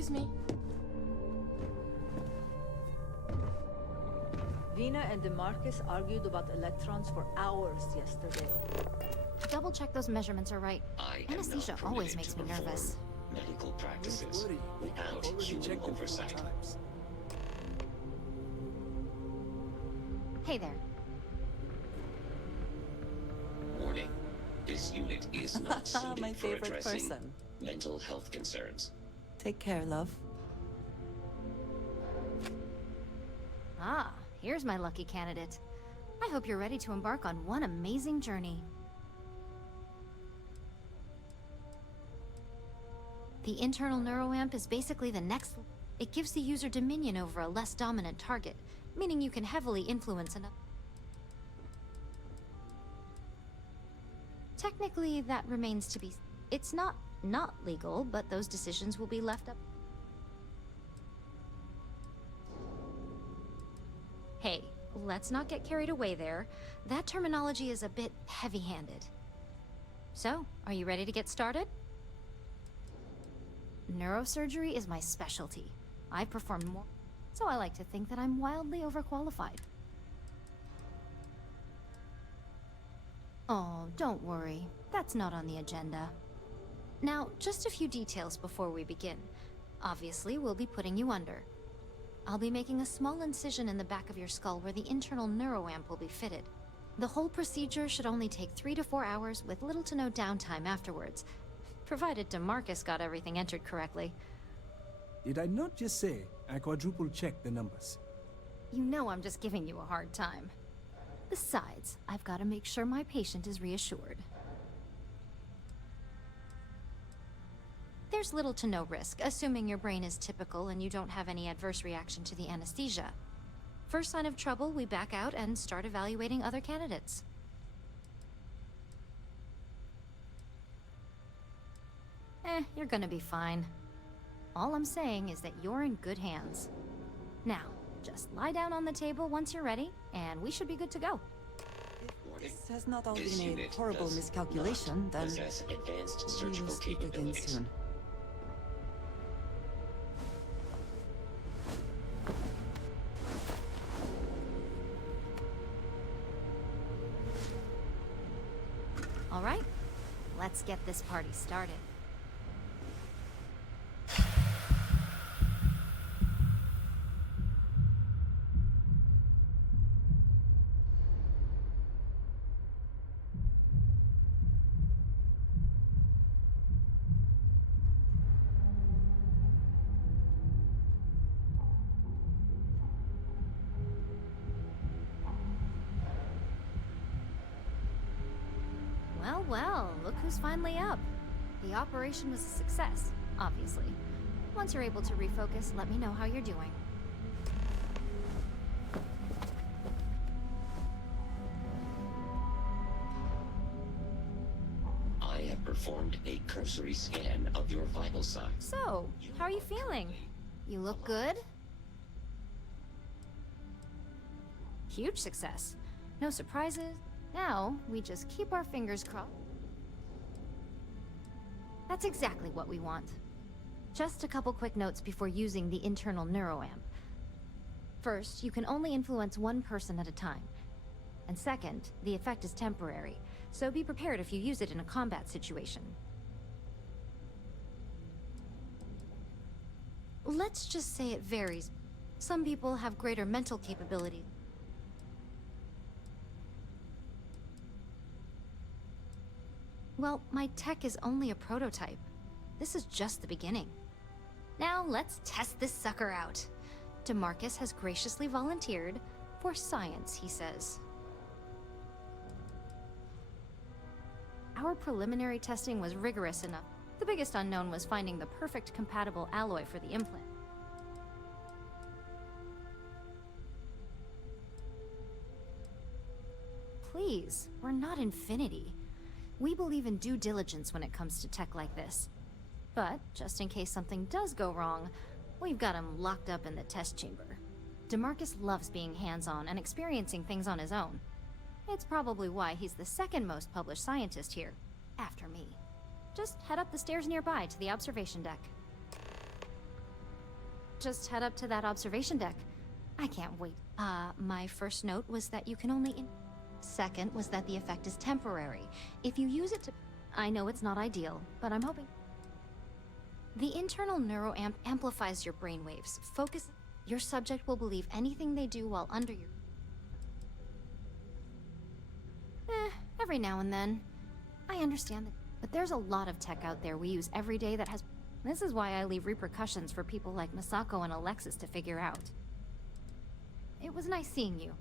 Excuse me. Vina and DeMarcus argued about electrons for hours yesterday. Double check those measurements are right. Anesthesia always makes me nervous. Medical practices without human oversight. Hey there. Warning. This unit is not suited My for favorite addressing person. mental health concerns. Take care, love. Ah, here's my lucky candidate. I hope you're ready to embark on one amazing journey. The internal neuroamp is basically the next... It gives the user dominion over a less dominant target, meaning you can heavily influence another. Technically, that remains to be... It's not legal, but those decisions will be left up. Hey, let's not get carried away there. That terminology is a bit heavy-handed. So, are you ready to get started? Neurosurgery is my specialty. I've performed more, so I like to think that I'm wildly overqualified. Oh, don't worry. That's not on the agenda. Now, just a few details before we begin. Obviously, we'll be putting you under. I'll be making a small incision in the back of your skull where the internal neuroamp will be fitted. The whole procedure should only take 3 to 4 hours with little to no downtime afterwards, provided DeMarcus got everything entered correctly. Did I not just say I quadruple-checked the numbers? You know I'm just giving you a hard time. Besides, I've got to make sure my patient is reassured. There's little to no risk, assuming your brain is typical and you don't have any adverse reaction to the anesthesia. First sign of trouble, we back out and start evaluating other candidates. You're gonna be fine. All I'm saying is that you're in good hands. Now, just lie down on the table once you're ready, and we should be good to go. Warning. This has not all This been a unit horrible does miscalculation, not then possess advanced we surgical will speak again capabilities. soon. All right, let's get this party started. Well, look who's finally up. The operation was a success, obviously. Once you're able to refocus, let me know how you're doing. I have performed a cursory scan of your vital signs. So, how are you feeling? You look good? Huge success. No surprises. Now, we just keep our fingers crossed. That's exactly what we want. Just a couple quick notes before using the internal neuroamp. First, you can only influence one person at a time. And second, the effect is temporary, so be prepared if you use it in a combat situation. Let's just say it varies. Some people have greater mental capability. Well, my tech is only a prototype. This is just the beginning. Now, let's test this sucker out. DeMarcus has graciously volunteered for science, he says. Our preliminary testing was rigorous enough. The biggest unknown was finding the perfect compatible alloy for the implant. Please, we're not Infinity. We believe in due diligence when it comes to tech like this. But, just in case something does go wrong, we've got him locked up in the test chamber. DeMarcus loves being hands-on and experiencing things on his own. It's probably why he's the second most published scientist here, after me. Just head up the stairs nearby to the observation deck. just head up to that observation deck. I can't wait. My first note was that you can only Second was that the effect is temporary. If you use it to... I know it's not ideal, but I'm hoping... The internal neuroamp amplifies your brainwaves. Focus... Your subject will believe anything they do while under your... Every now and then. I understand that, but there's a lot of tech out there we use every day that has... This is why I leave repercussions for people like Masako and Alexis to figure out. It was nice seeing you.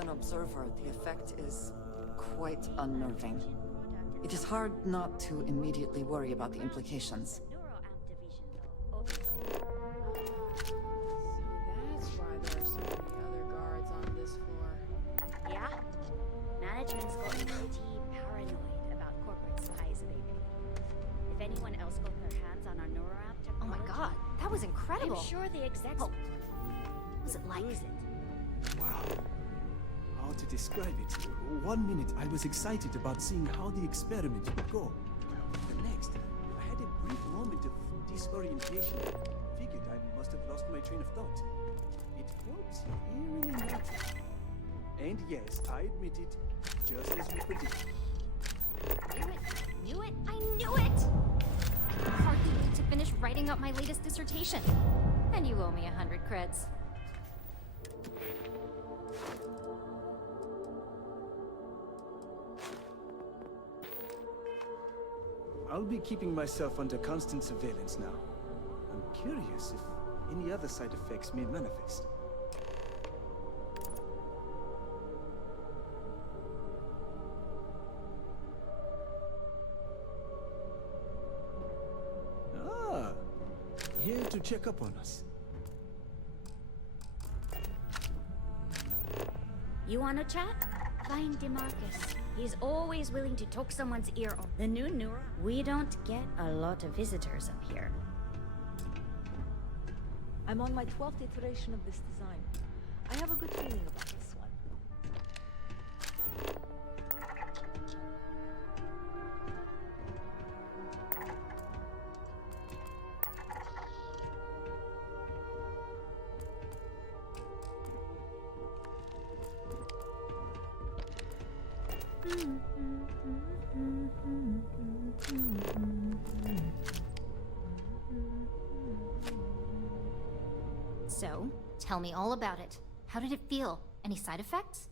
An observer, the effect is quite unnerving. It is hard not to immediately worry about the implications. So that's why there are so many other guards on this floor. Yeah? Management's gotten pretty paranoid about corporate spies evading. If anyone else got their hands on our neuroamp Oh my technology... god, that was incredible! I'm sure the execs... Oh. What was it like? Lose it. Wow. How to describe it? 1 minute I was excited about seeing how the experiment would go. The next, I had a brief moment of disorientation. Figured I must have lost my train of thought. It felt eerily natural. And yes, I admit it, just as you predicted. Knew it! I knew it! I can hardly wait to finish writing up my latest dissertation. And you owe me 100 creds. I'll be keeping myself under constant surveillance now. I'm curious if any other side effects may manifest. Ah, here to check up on us. You wanna chat? Find DeMarcus. He's always willing to talk someone's ear off. The new neuro... We don't get a lot of visitors up here. I'm on my 12th iteration of this design. I have a good feeling about this one. So, tell me all about it. How did it feel? Any side effects?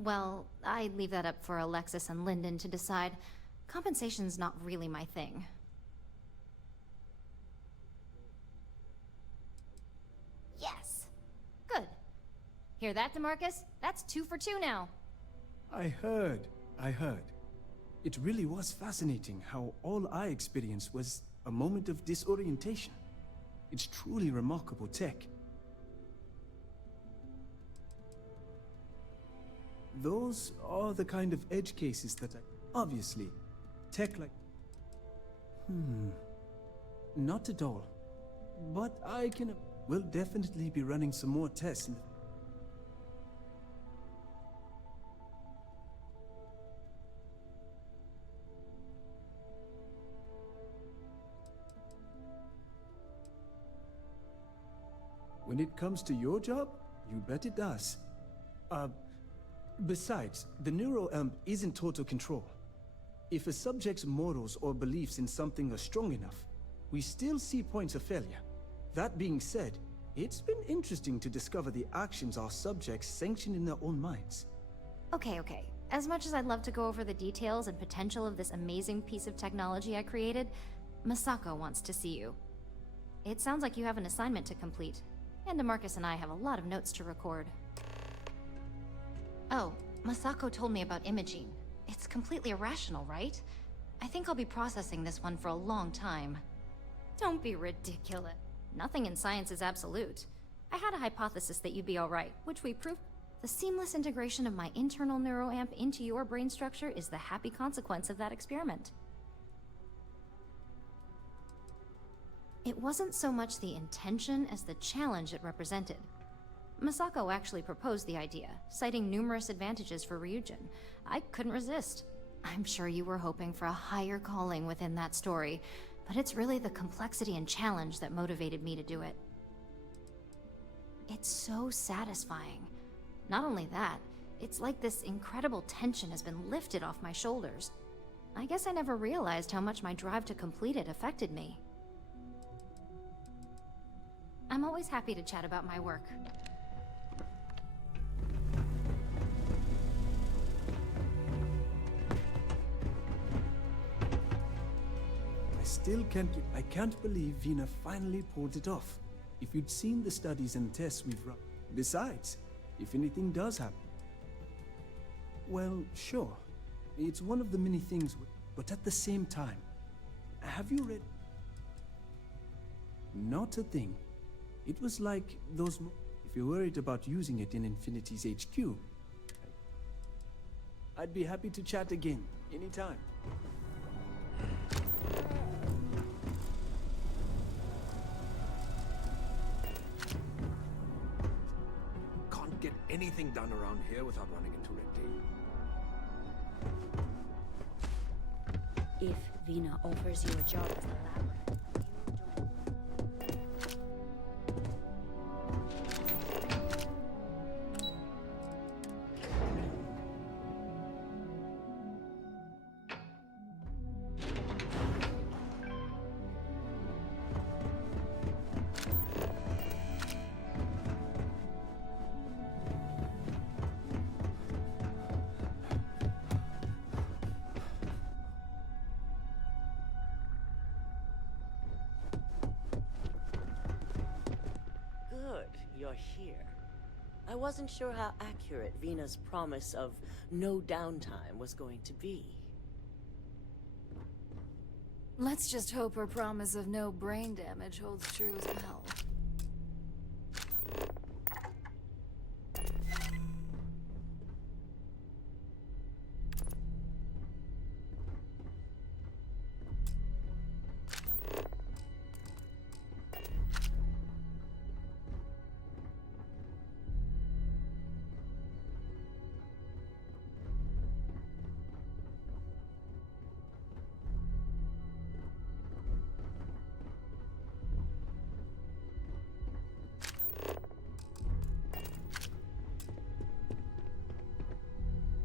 Well, I'd leave that up for Alexis and Lyndon to decide. Compensation's not really my thing. Yes! Good. Hear that, DeMarcus? That's 2 for 2 now. I heard. It really was fascinating how all I experienced was a moment of disorientation. It's truly remarkable tech. Those are the kind of edge cases that obviously, tech like... Not at all. But I can... We'll definitely be running some more tests in the... When it comes to your job, you bet it does. Besides, the neural amp isn't total control. If a subject's morals or beliefs in something are strong enough, we still see points of failure. That being said, it's been interesting to discover the actions our subjects sanction in their own minds. Okay. As much as I'd love to go over the details and potential of this amazing piece of technology I created, Masako wants to see you. It sounds like you have an assignment to complete, and DeMarcus and I have a lot of notes to record. Oh, Masako told me about imaging. It's completely irrational, right? I think I'll be processing this one for a long time. Don't be ridiculous. Nothing in science is absolute. I had a hypothesis that you'd be alright, which we proved. The seamless integration of my internal neuroamp into your brain structure is the happy consequence of that experiment. It wasn't so much the intention as the challenge it represented. Masako actually proposed the idea, citing numerous advantages for Ryujin. I couldn't resist. I'm sure you were hoping for a higher calling within that story, but it's really the complexity and challenge that motivated me to do it. It's so satisfying. Not only that, it's like this incredible tension has been lifted off my shoulders. I guess I never realized how much my drive to complete it affected me. I'm always happy to chat about my work. I can't believe Vina finally pulled it off. If you'd seen the studies and tests we've run. Besides, if anything does happen. Well, sure. It's one of the many things, but at the same time, have you read? Not a thing. It was like those... If you're worried about using it in Infinity's HQ, I'd be happy to chat again, anytime. Can't get anything done around here without running into red tape. If Vina offers you a job as a lab rat, you're here. I wasn't sure how accurate Vina's promise of no downtime was going to be. Let's just hope her promise of no brain damage holds true as well.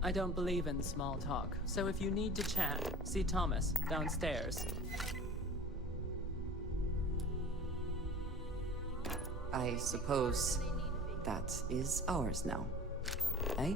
I don't believe in small talk, so if you need to chat, see Thomas downstairs. I suppose that is ours now. Eh?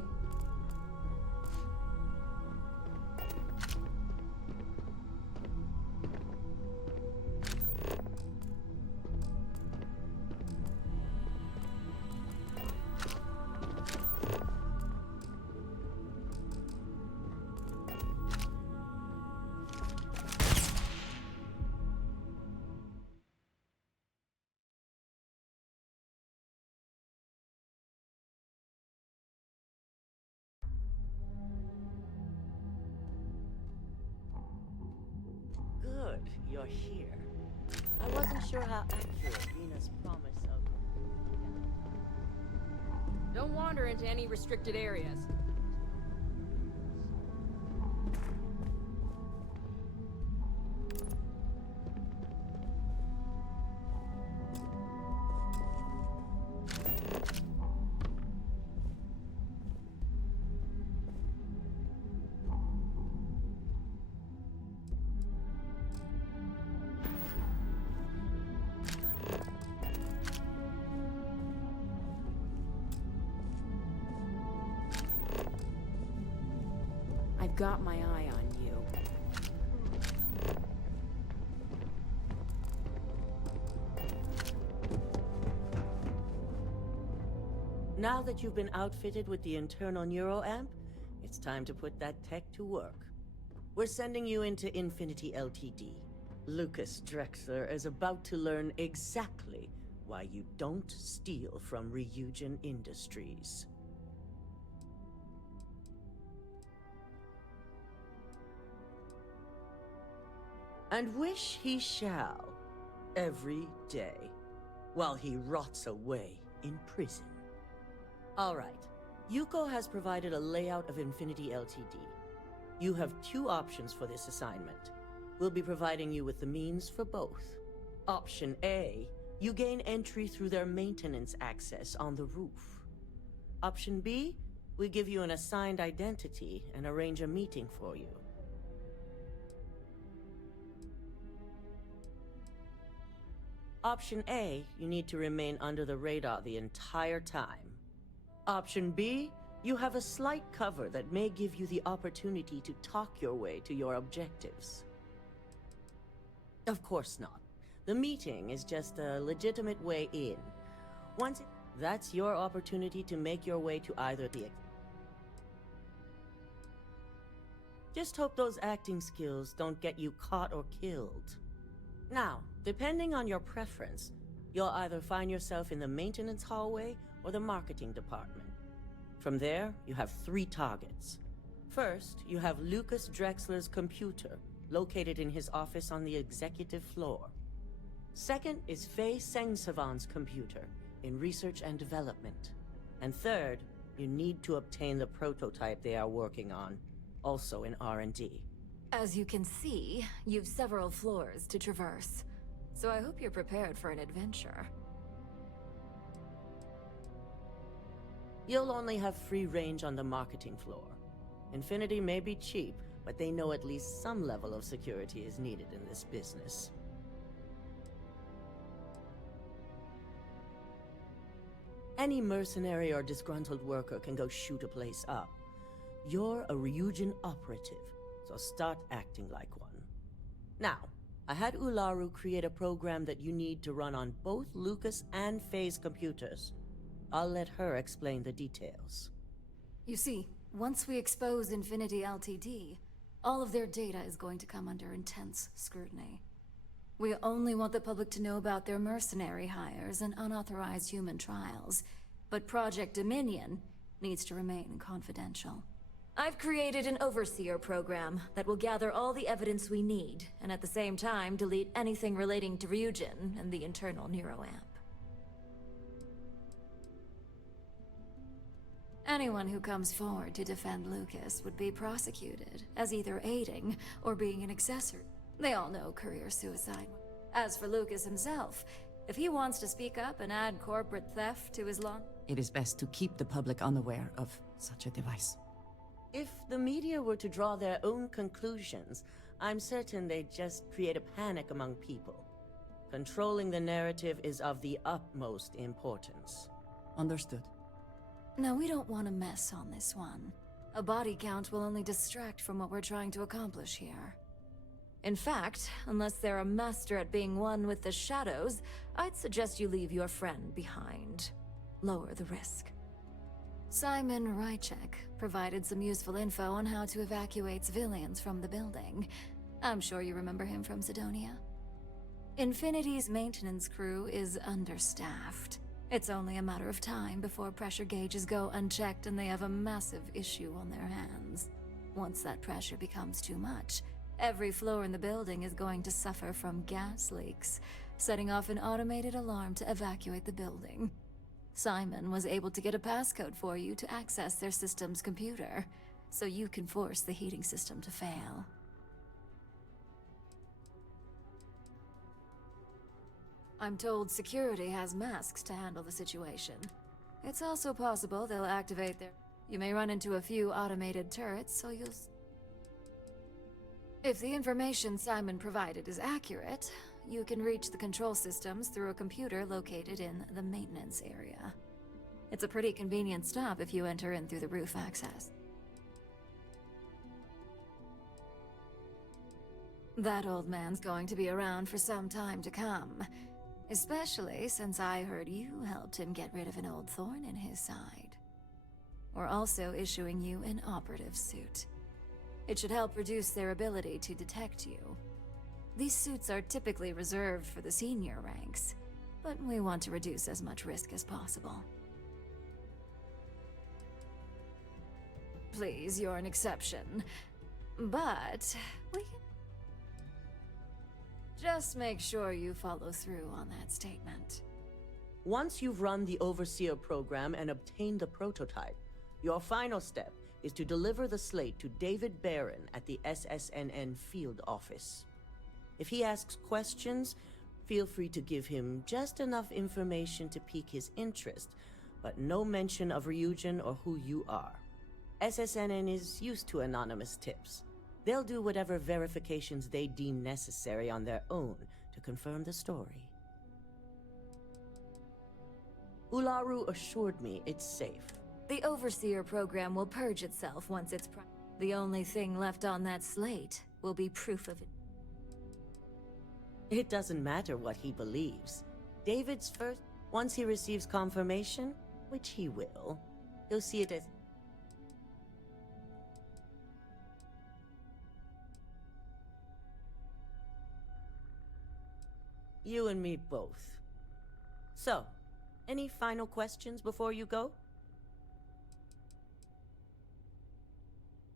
you're here. I wasn't sure how accurate Vina's promise of... Don't wander into any restricted areas. I've got my eye on you. Now that you've been outfitted with the internal neuroamp, it's time to put that tech to work. We're sending you into Infinity Ltd. Lucas Drexler is about to learn exactly why you don't steal from Ryujin Industries. And wish he shall, every day, while he rots away in prison. All right, Yuko has provided a layout of Infinity Ltd. You have two options for this assignment. We'll be providing you with the means for both. Option A, you gain entry through their maintenance access on the roof. Option B, we give you an assigned identity and arrange a meeting for you. Option A, you need to remain under the radar the entire time. Option B, you have a slight cover that may give you the opportunity to talk your way to your objectives. Of course not. The meeting is just a legitimate way in. That's your opportunity to make your way to either the... Just hope those acting skills don't get you caught or killed. Now, depending on your preference, you'll either find yourself in the maintenance hallway or the marketing department. From there, you have 3 targets. First, you have Lucas Drexler's computer, located in his office on the executive floor. Second is Faye Sengsavan's computer, in research and development. And third, you need to obtain the prototype they are working on, also in R&D. As you can see, you've several floors to traverse. So I hope you're prepared for an adventure. You'll only have free range on the marketing floor. Infinity may be cheap, but they know at least some level of security is needed in this business. Any mercenary or disgruntled worker can go shoot a place up. You're a Ryujin operative, so start acting like one. Now, I had Ularu create a program that you need to run on both Lucas and Faye's computers. I'll let her explain the details. You see, once we expose Infinity Ltd., all of their data is going to come under intense scrutiny. We only want the public to know about their mercenary hires and unauthorized human trials, but Project Dominion needs to remain confidential. I've created an overseer program that will gather all the evidence we need, and at the same time delete anything relating to Ryujin and the internal neuroamp. Anyone who comes forward to defend Lucas would be prosecuted as either aiding or being an accessory. They all know career suicide. As for Lucas himself, if he wants to speak up and add corporate theft to his long... It is best to keep the public unaware of such a device. If the media were to draw their own conclusions, I'm certain they'd just create a panic among people. Controlling the narrative is of the utmost importance. Understood. No, we don't want to mess on this one. A body count will only distract from what we're trying to accomplish here. In fact, unless they're a master at being one with the shadows, I'd suggest you leave your friend behind. Lower the risk. Simon Ryujin provided some useful info on how to evacuate civilians from the building. I'm sure you remember him from Sidonia. Infinity's maintenance crew is understaffed. It's only a matter of time before pressure gauges go unchecked and they have a massive issue on their hands. Once that pressure becomes too much, Every floor in the building is going to suffer from gas leaks, setting off an automated alarm to evacuate the building. Simon was able to get a passcode for you to access their system's computer, so you can force the heating system to fail. I'm told security has masks to handle the situation. It's also possible they'll activate their... You may run into a few automated turrets, so you'll... If the information Simon provided is accurate, you can reach the control systems through a computer located in the maintenance area. It's a pretty convenient stop if you enter in through the roof access. That old man's going to be around for some time to come, especially since I heard you helped him get rid of an old thorn in his side. We're also issuing you an operative suit. It should help reduce their ability to detect you. These suits are typically reserved for the senior ranks, but we want to reduce as much risk as possible. Please, you're an exception, but we can... Just make sure you follow through on that statement. Once you've run the Overseer program and obtained the prototype, your final step is to deliver the slate to David Barron at the SSNN field office. If he asks questions, feel free to give him just enough information to pique his interest, but no mention of Ryujin or who you are. SSNN is used to anonymous tips. They'll do whatever verifications they deem necessary on their own to confirm the story. Ularu assured me it's safe. The Overseer program will purge itself once it's... The only thing left on that slate will be proof of it. It doesn't matter what he believes. David's first... Once he receives confirmation, which he will, he'll see it as... You and me both. So, any final questions before you go?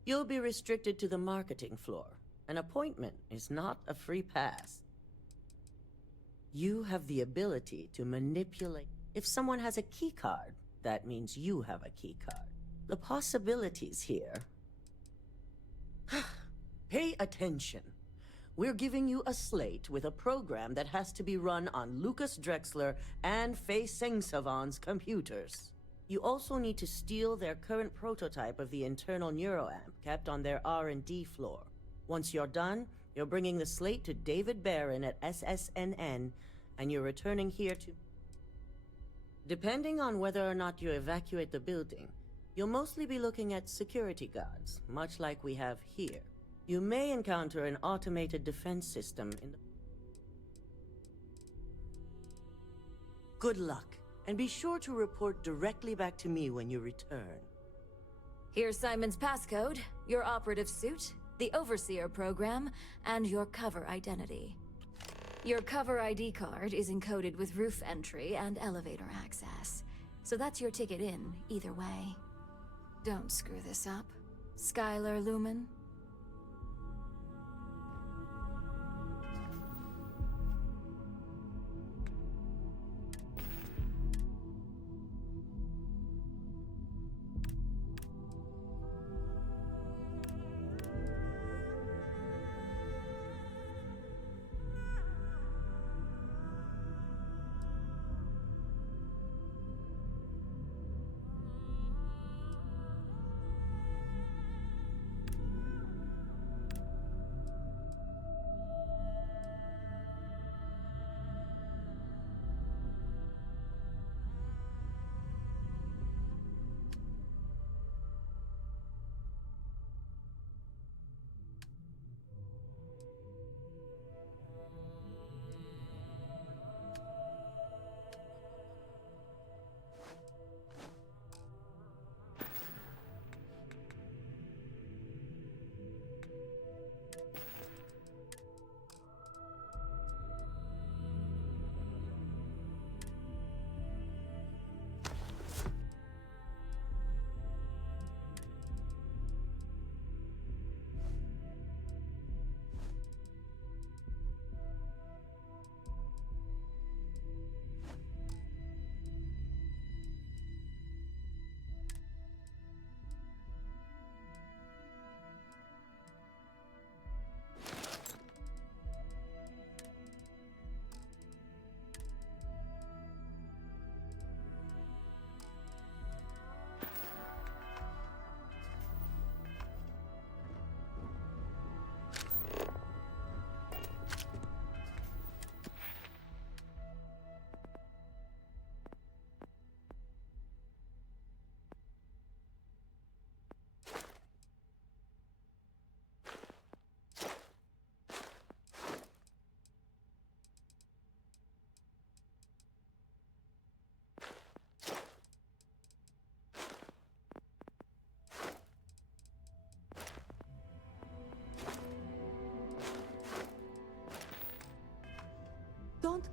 You'll be restricted to the marketing floor. An appointment is not a free pass. You have the ability to manipulate. If someone has a keycard, that means you have a keycard. The possibilities here... Pay attention. We're giving you a slate with a program that has to be run on Lucas Drexler and Faye Sengsavan's computers. You also need to steal their current prototype of the internal neuroamp kept on their R&D floor. Once you're done, you're bringing the slate to David Barron at SSNN, and you're returning here to... Depending on whether or not you evacuate the building, you'll mostly be looking at security guards, much like we have here. You may encounter an automated defense system in the... Good luck, and be sure to report directly back to me when you return. Here's Simon's passcode, your operative suit, the Overseer program, and your cover identity. Your cover ID card is encoded with roof entry and elevator access, so that's your ticket in, either way. Don't screw this up, Skylar Lumen.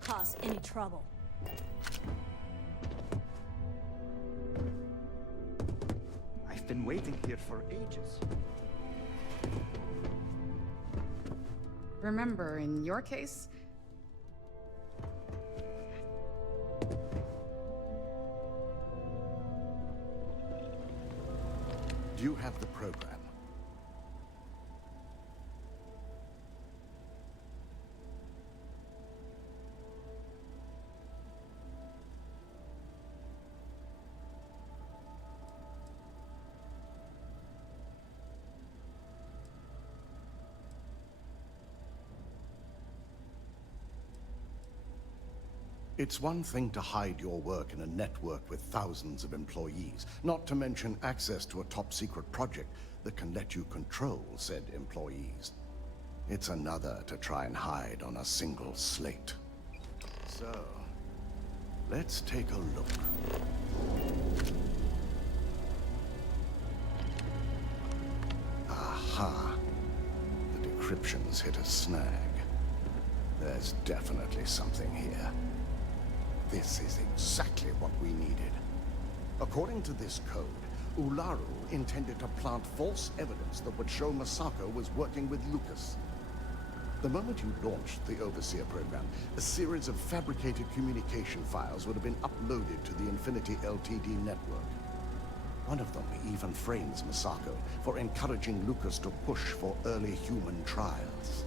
cause any trouble. I've been waiting here for ages. Remember, in your case, Do you have the program? It's one thing to hide your work in a network with thousands of employees, not to mention access to a top-secret project that can let you control said employees. It's another to try and hide on a single slate. So, let's take a look. Aha! The decryption's hit a snag. There's definitely something here. This is exactly what we needed. According to this code, Ularu intended to plant false evidence that would show Masako was working with Lucas. The moment you launched the Overseer program, a series of fabricated communication files would have been uploaded to the Infinity Ltd network. One of them even frames Masako for encouraging Lucas to push for early human trials.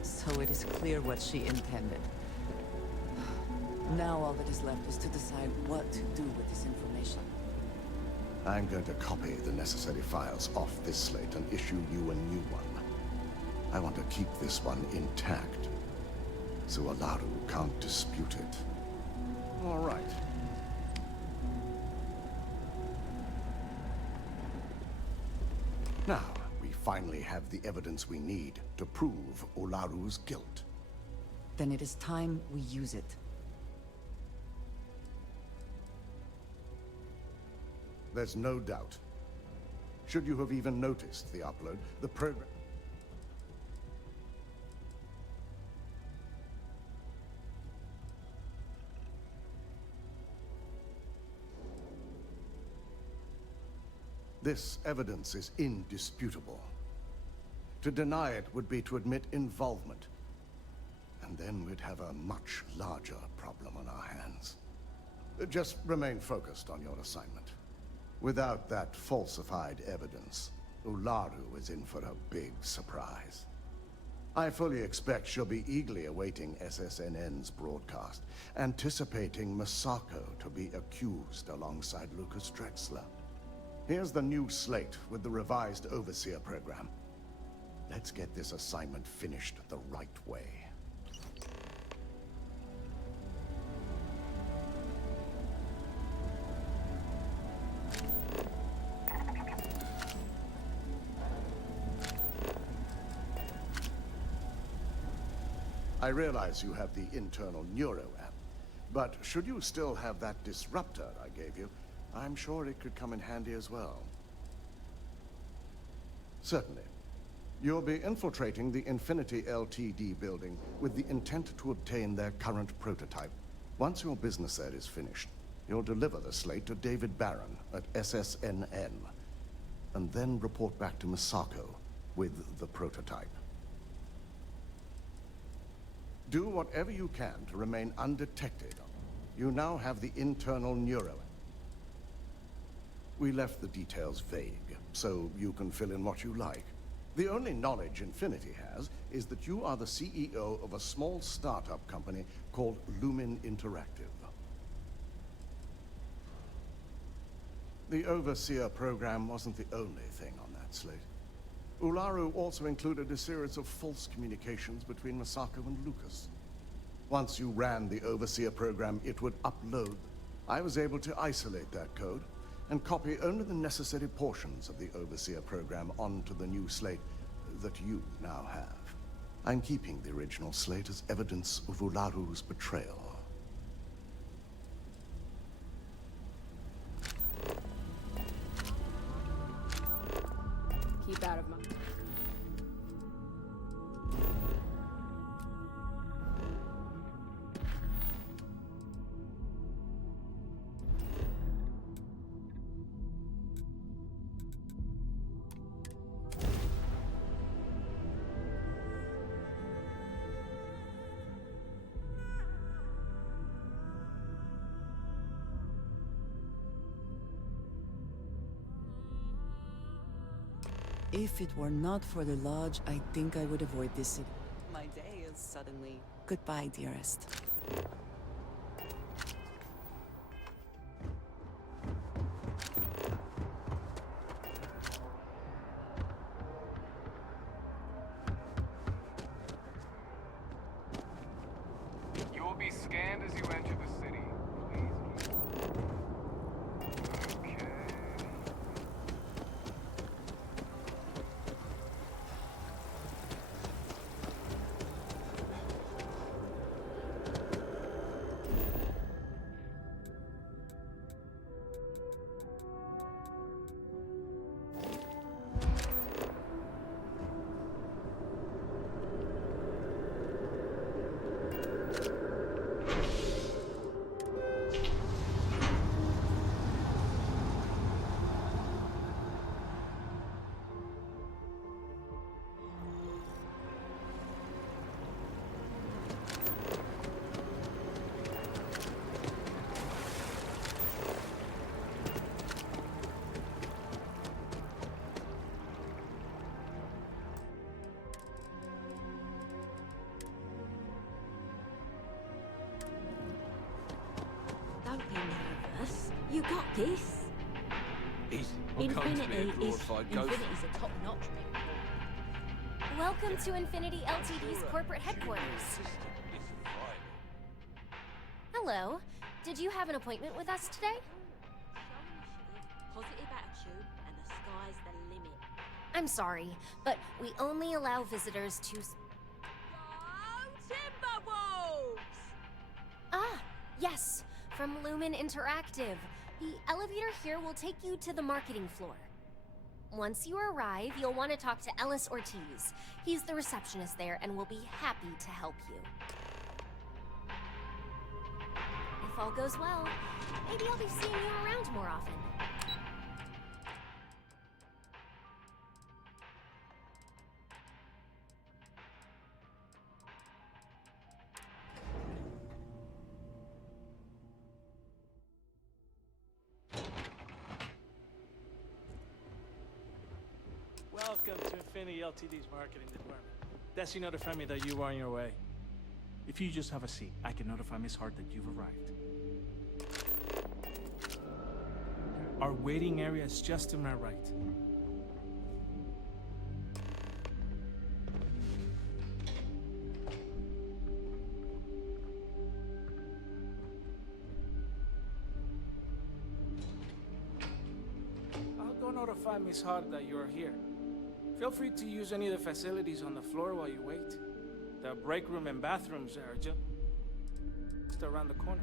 So it is clear what she intended. Now all that is left is to decide what to do with this information. I'm going to copy the necessary files off this slate and issue you a new one. I want to keep this one intact, so Ularu can't dispute it. All right. Now, we finally have the evidence we need to prove Ularu's guilt. Then it is time we use it. There's no doubt. Should you have even noticed the upload, the program... This evidence is indisputable. To deny it would be to admit involvement. And then we'd have a much larger problem on our hands. Just remain focused on your assignment. Without that falsified evidence, Ularu is in for a big surprise. I fully expect she'll be eagerly awaiting SSNN's broadcast, anticipating Masako to be accused alongside Lucas Drexler. Here's the new slate with the revised Overseer program. Let's get this assignment finished the right way. I realize you have the internal Neuro app, but should you still have that disruptor I gave you, I'm sure it could come in handy as well. Certainly. You'll be infiltrating the Infinity Ltd building with the intent to obtain their current prototype. Once your business there is finished, you'll deliver the slate to David Barron at SSNN, and then report back to Masako with the prototype. Do whatever you can to remain undetected. You now have the internal Neuro. We left the details vague, so you can fill in what you like. The only knowledge Infinity has is that you are the CEO of a small startup company called Lumen Interactive. The Overseer program wasn't the only thing on that slate. Ularu also included a series of false communications between Masako and Lucas. Once you ran the Overseer program, it would upload. I was able to isolate that code and copy only the necessary portions of the Overseer program onto the new slate that you now have. I'm keeping the original slate as evidence of Ularu's betrayal. keep out of my... If it were not for the lodge, I think I would avoid this city. My day is suddenly... Goodbye, dearest. You will be scanned as you enter the city. Please. Okay. Don't be nervous. You got this. Easy. What comes to me a glorified ghost? Infinity's a top-notch ring. Welcome to Infinity Ltd's corporate headquarters. Hello. Did you have an appointment with us today? Positive attitude, and the sky's the limit. I'm sorry, but we only allow visitors to... Timberwolves! Ah, yes, from Lumen Interactive. The elevator here will take you to the marketing floor. Once you arrive, you'll want to talk to Ellis Ortiz. He's the receptionist there and will be happy to help you. If all goes well, maybe I'll be seeing you around more often. Welcome to Infinity Ltd's marketing department. Desi notified me that you were on your way. If you just have a seat, I can notify Miss Hart that you've arrived. Our waiting area is just to my right. I'll go notify Miss Hart that you're here. Feel free to use any of the facilities on the floor while you wait. The break room and bathrooms are just around the corner.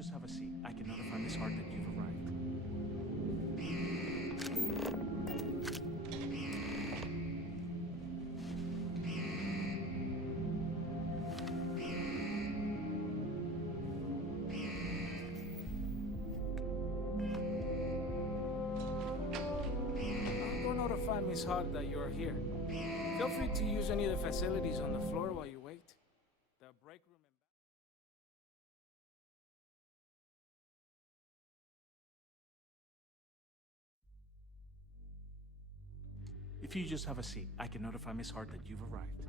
just have a seat, I can notify Miss Hart that you've arrived. I'll go notify Miss Hart that you're here. Feel free to use any of the facilities on the floor while you wait. The break room and if you just have a seat, I can notify Miss Hart that you've arrived.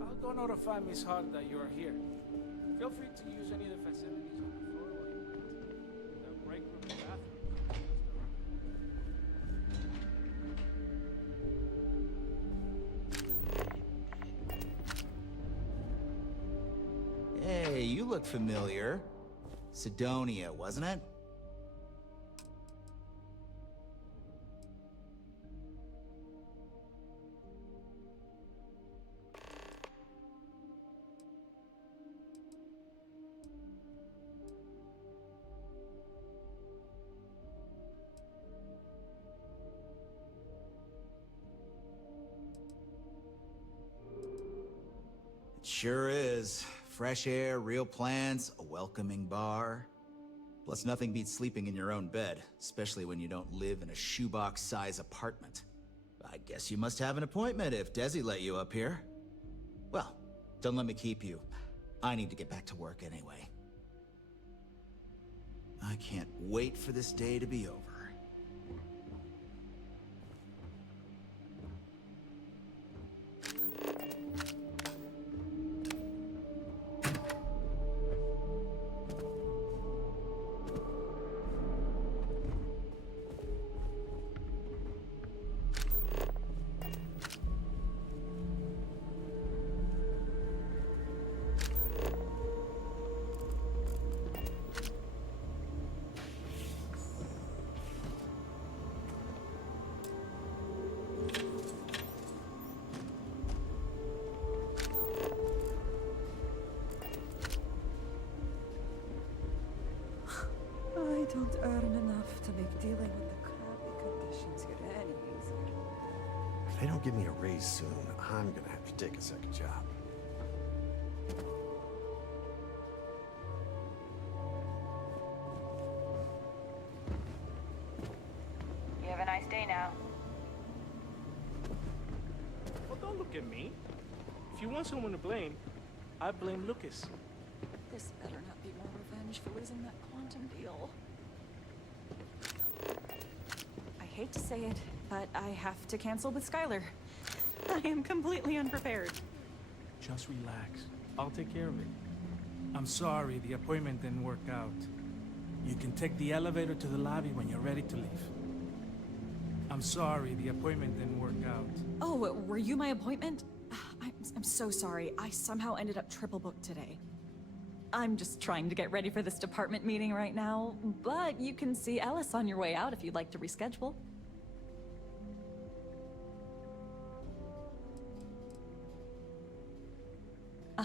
I'll go notify Miss Hart that you are here. Feel free to use any of the facilities on the floor while you wait. The break room and bathroom. Hey, you look familiar. Sidonia, wasn't it? It sure is. Fresh air, real plants, a welcoming bar. Plus, nothing beats sleeping in your own bed, especially when you don't live in a shoebox-size apartment. I guess you must have an appointment if Desi let you up here. Well, don't let me keep you. I need to get back to work anyway. I can't wait for this day to be over. I don't earn enough to make dealing with the crappy conditions here any easier. If they don't give me a raise soon, I'm gonna have to take a second job. You have a nice day now. Well, don't look at me. If you want someone to blame, I blame Lucas. This better not be more revenge for losing that quantum deal. I hate to say it, but I have to cancel with Skylar. I am completely unprepared. Just relax. I'll take care of it. I'm sorry the appointment didn't work out. You can take the elevator to the lobby when you're ready to leave. I'm sorry the appointment didn't work out. Oh, were you my appointment? I'm so sorry. I somehow ended up triple booked today. I'm just trying to get ready for this department meeting right now, but you can see Alice on your way out if you'd like to reschedule.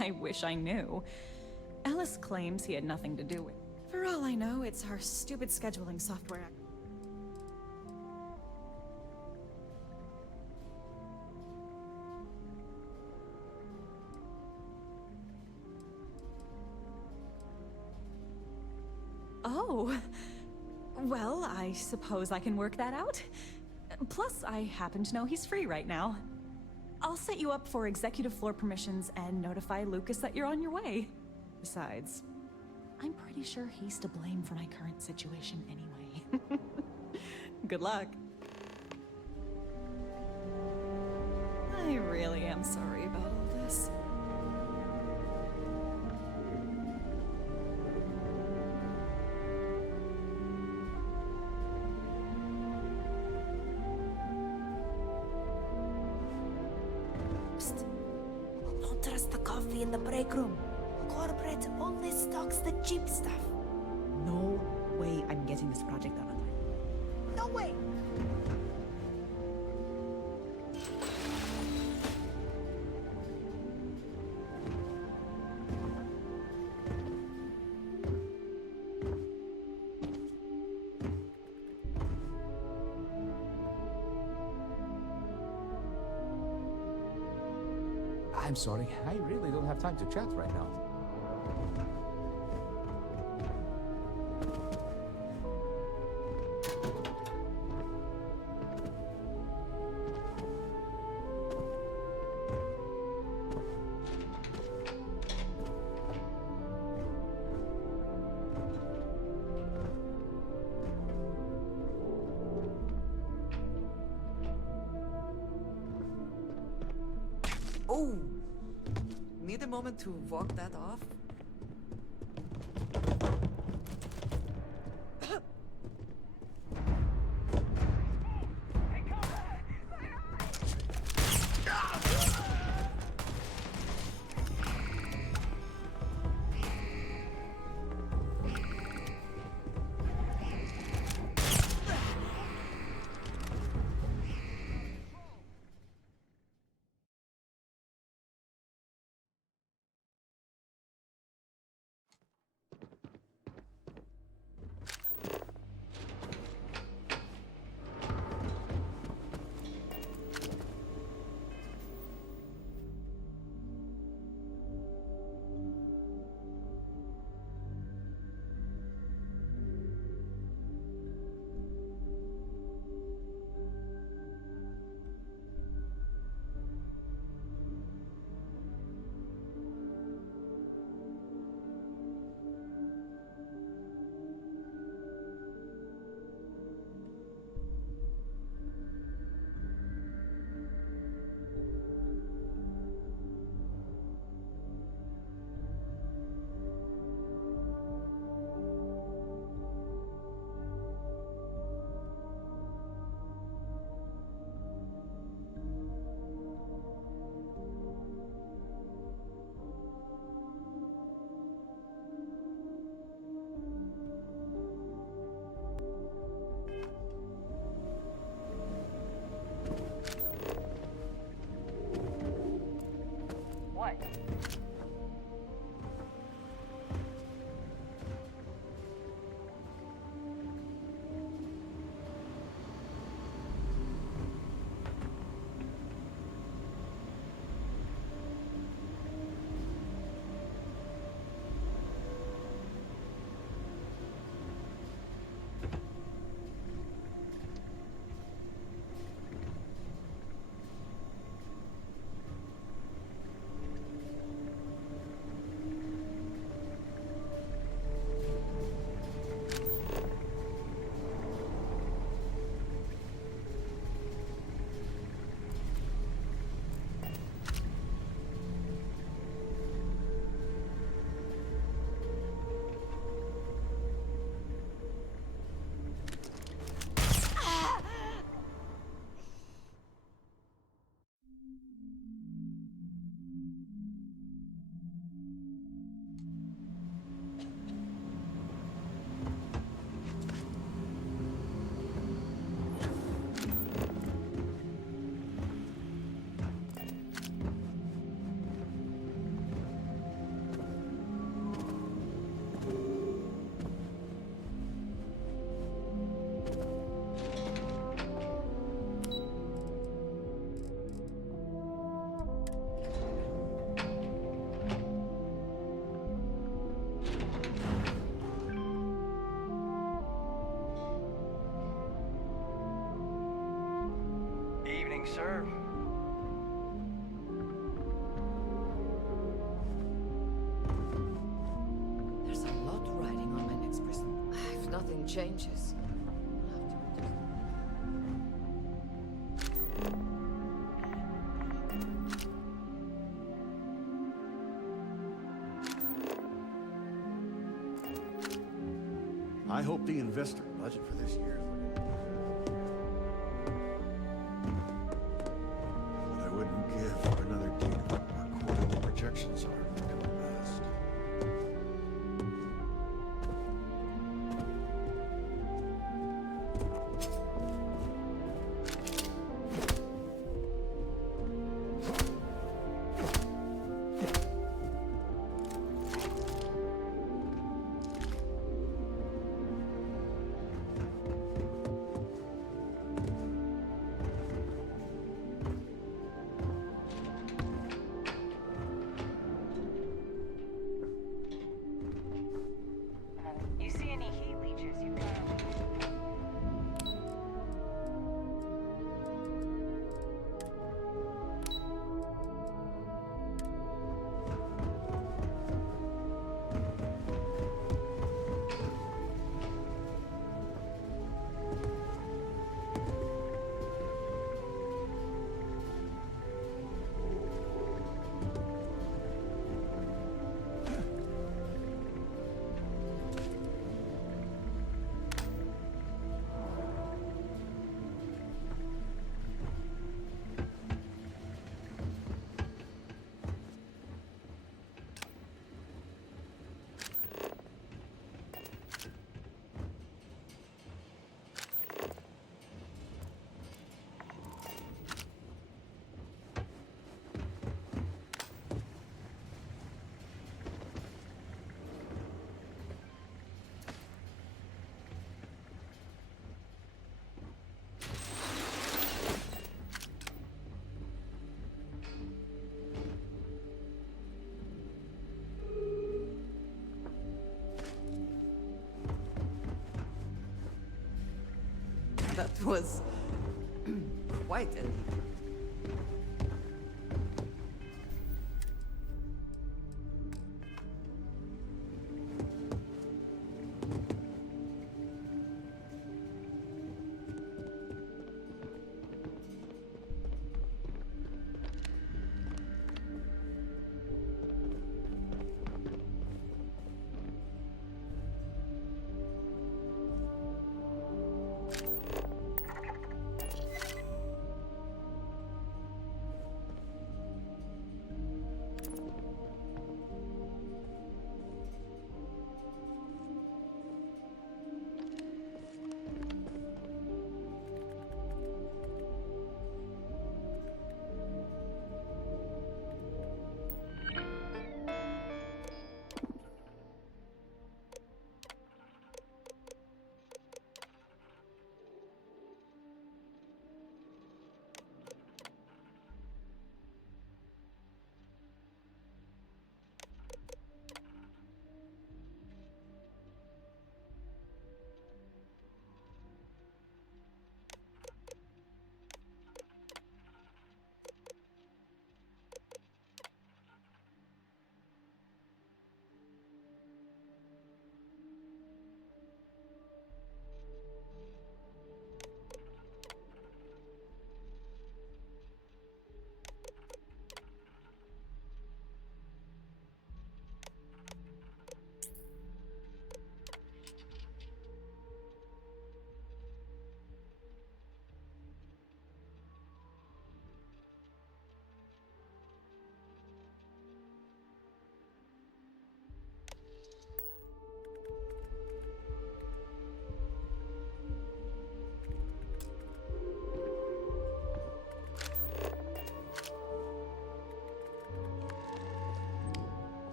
I wish I knew. Alice claims he had nothing to do with it. For all I know, it's our stupid scheduling software. Oh, well, I suppose I can work that out. Plus, I happen to know he's free right now. I'll set you up for executive floor permissions and notify Lucas that you're on your way. Besides, I'm pretty sure he's to blame for my current situation anyway. Good luck. I really am sorry about all this. trust the coffee in the break room. Corporate only stocks the cheap stuff. No way I'm getting this project done on time. No way! I'm sorry, I really don't have time to chat right now. Oh! Need a moment to walk that off? What? Evening, sir. There's a lot riding on my next person. If nothing changes, I hope the investor budget for this year is looking... What I wouldn't give for another date of our quarterly projection. was quite elite.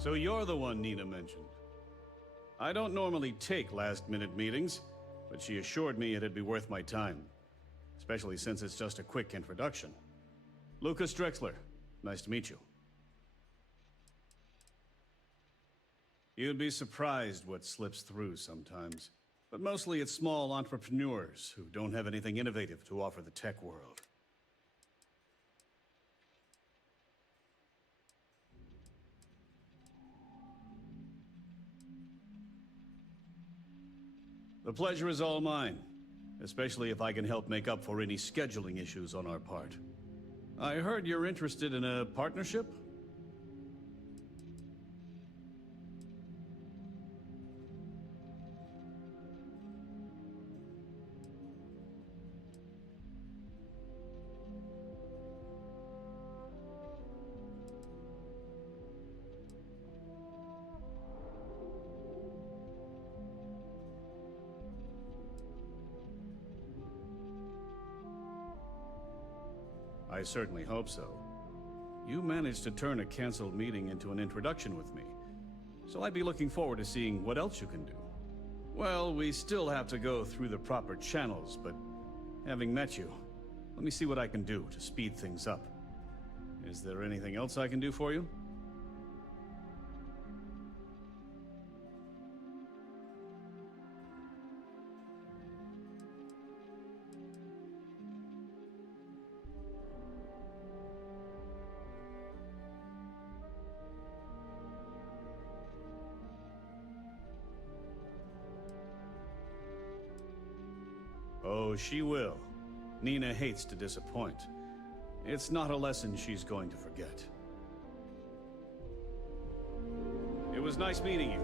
So you're the one Nina mentioned. I don't normally take last-minute meetings, but she assured me it'd be worth my time. Especially since it's just a quick introduction. Lucas Drexler, nice to meet you. You'd be surprised what slips through sometimes. But mostly it's small entrepreneurs who don't have anything innovative to offer the tech world. The pleasure is all mine, especially if I can help make up for any scheduling issues on our part. I heard you're interested in a partnership? I certainly hope so. You managed to turn a canceled meeting into an introduction with me, so I'd be looking forward to seeing what else you can do. Well, we still have to go through the proper channels, but having met you, let me see what I can do to speed things up. Is there anything else I can do for you? Oh, she will. Nina hates to disappoint. It's not a lesson she's going to forget. It was nice meeting you.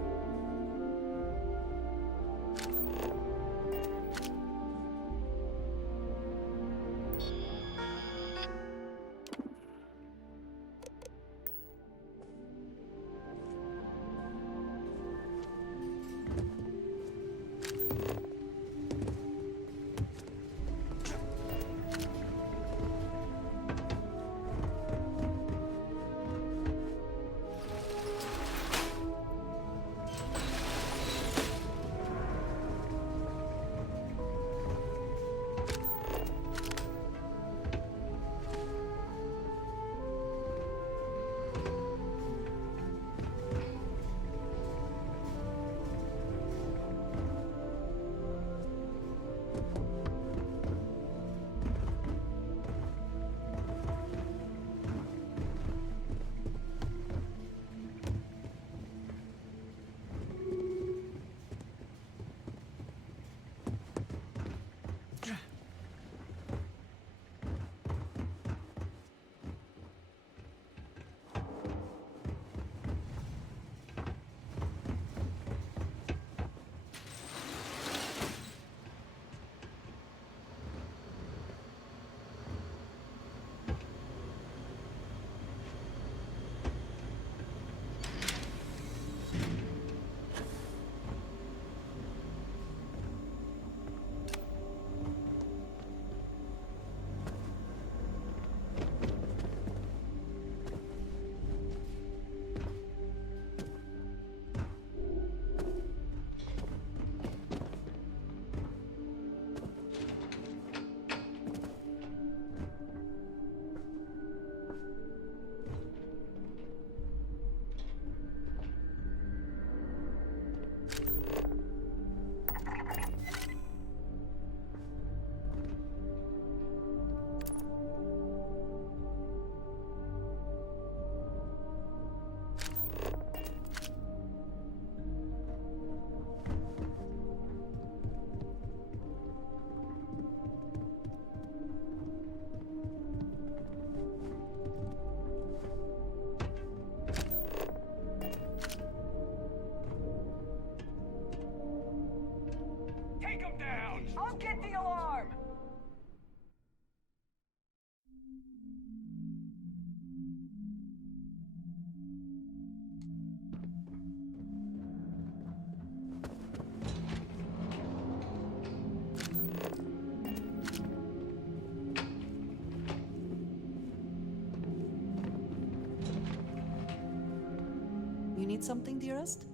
you need something, dearest?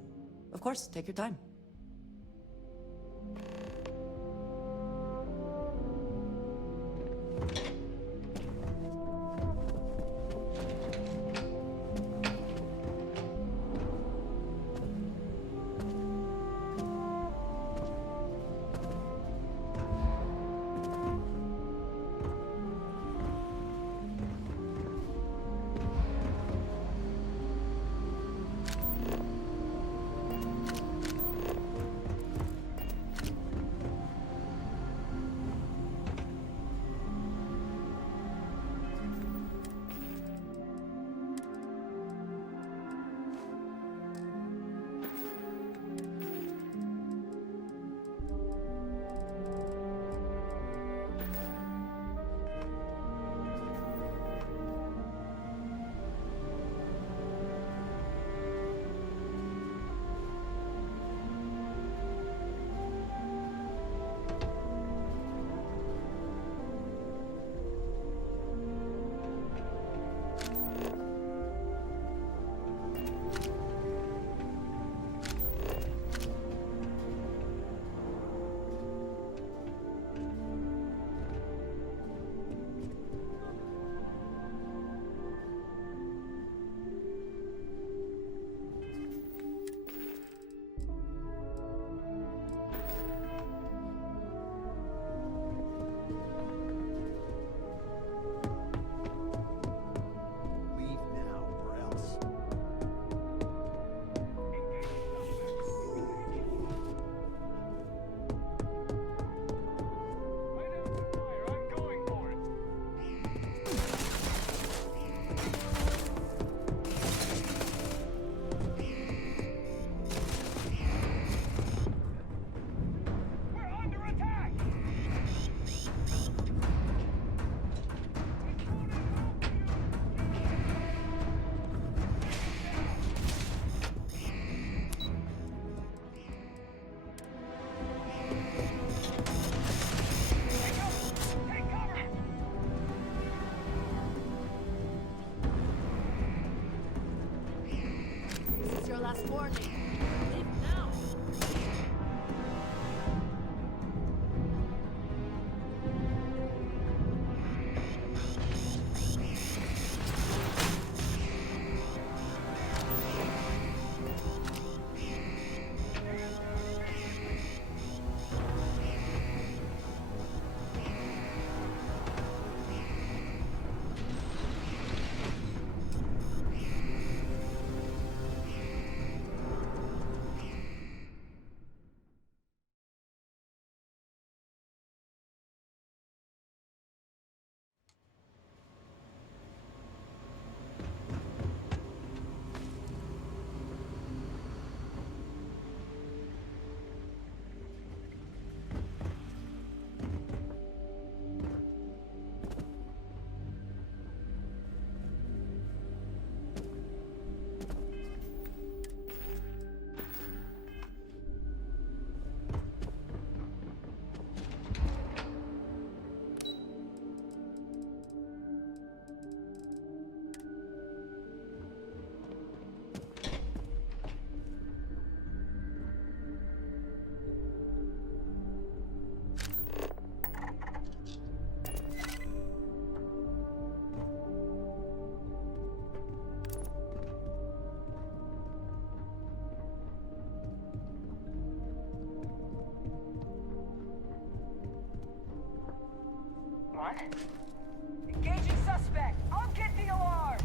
Of course, take your time. last warning. Leave now. What? Engaging suspect! I'll get the alarm!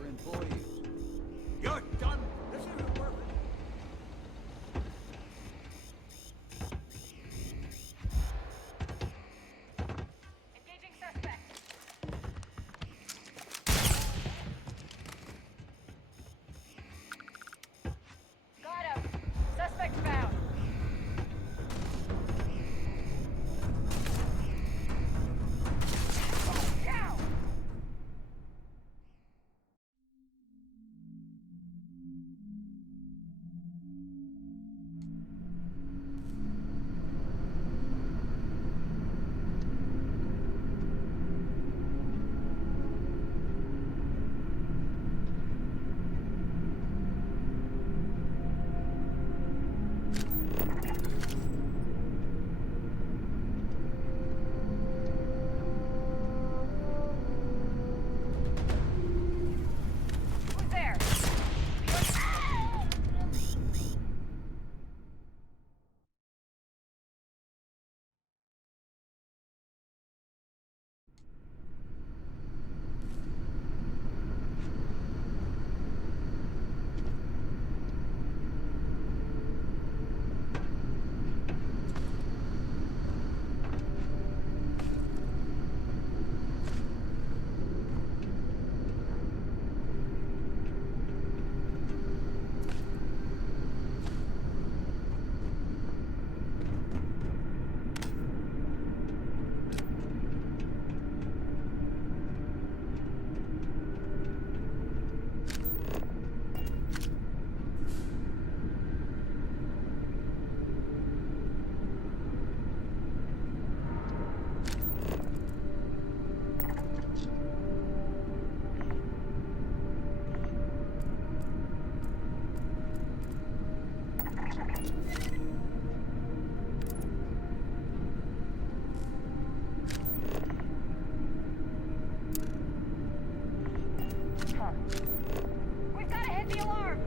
your employees. You're done! This isn't working! Engaging suspect. Got him. Suspect found. Down. Who's there? We've got to hit the alarm!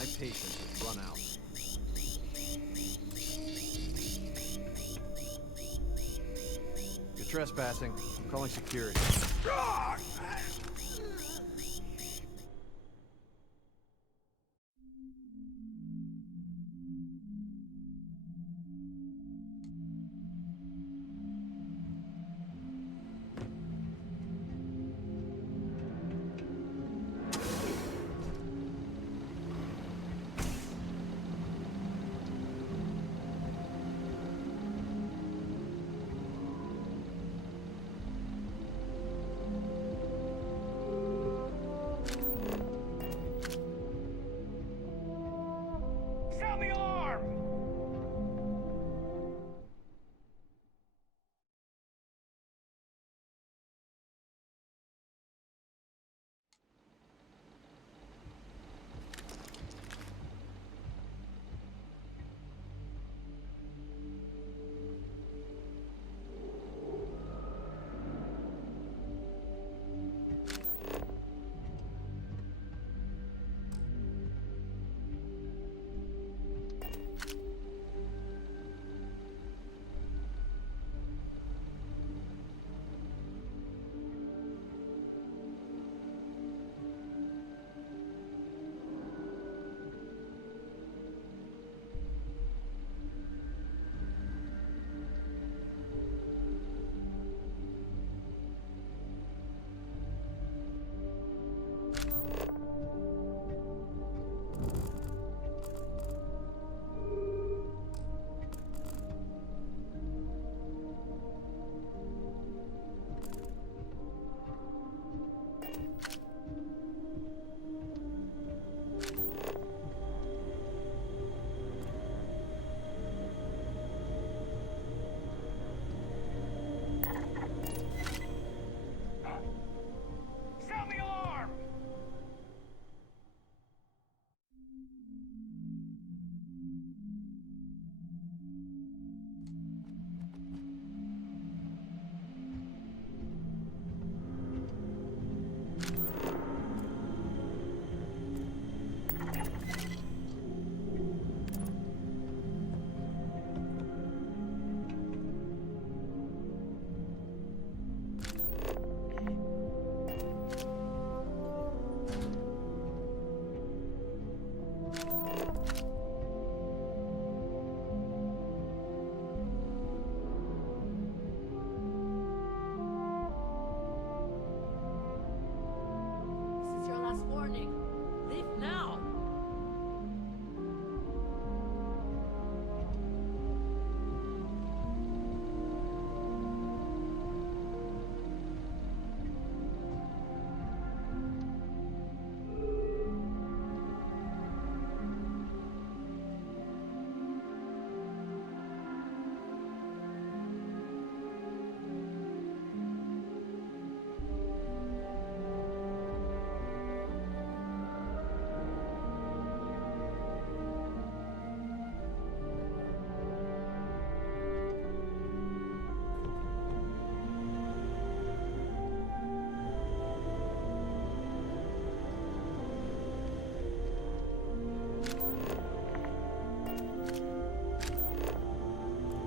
My patience has run out. You're trespassing. I'm calling security. Sound the alarm! Sound the alarm! This is your last warning. Leave now!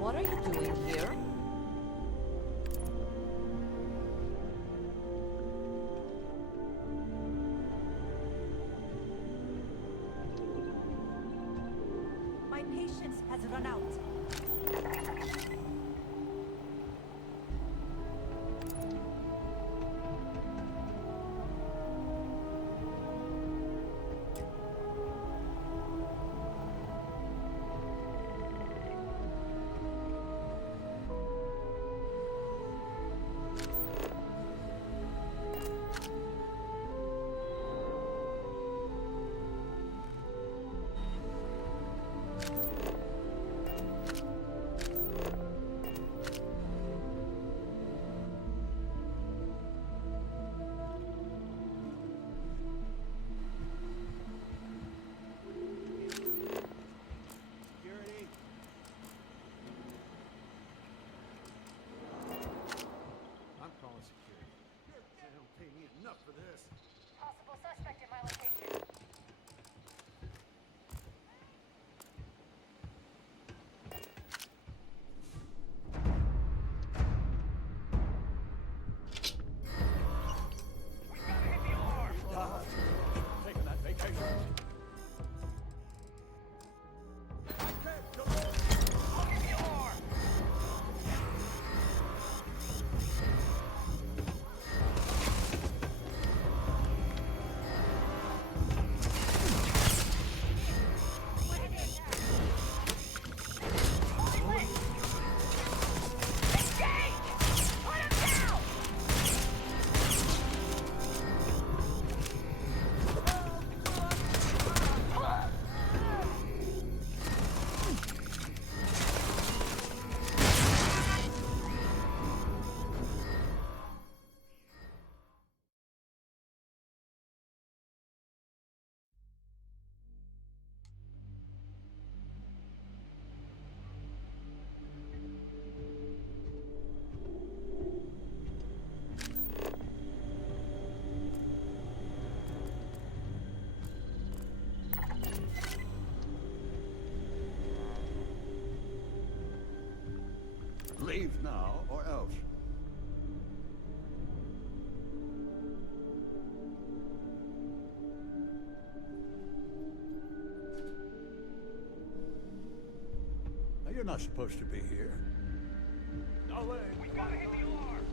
What are you doing here? My patience has run out. You're not supposed to be here. Away. We gotta hit the alarm!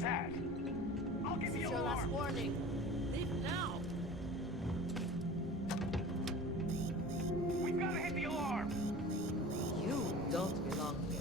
sad. I'll give you Your last alarm. warning. Leave now. We've got to hit the alarm. You don't belong here.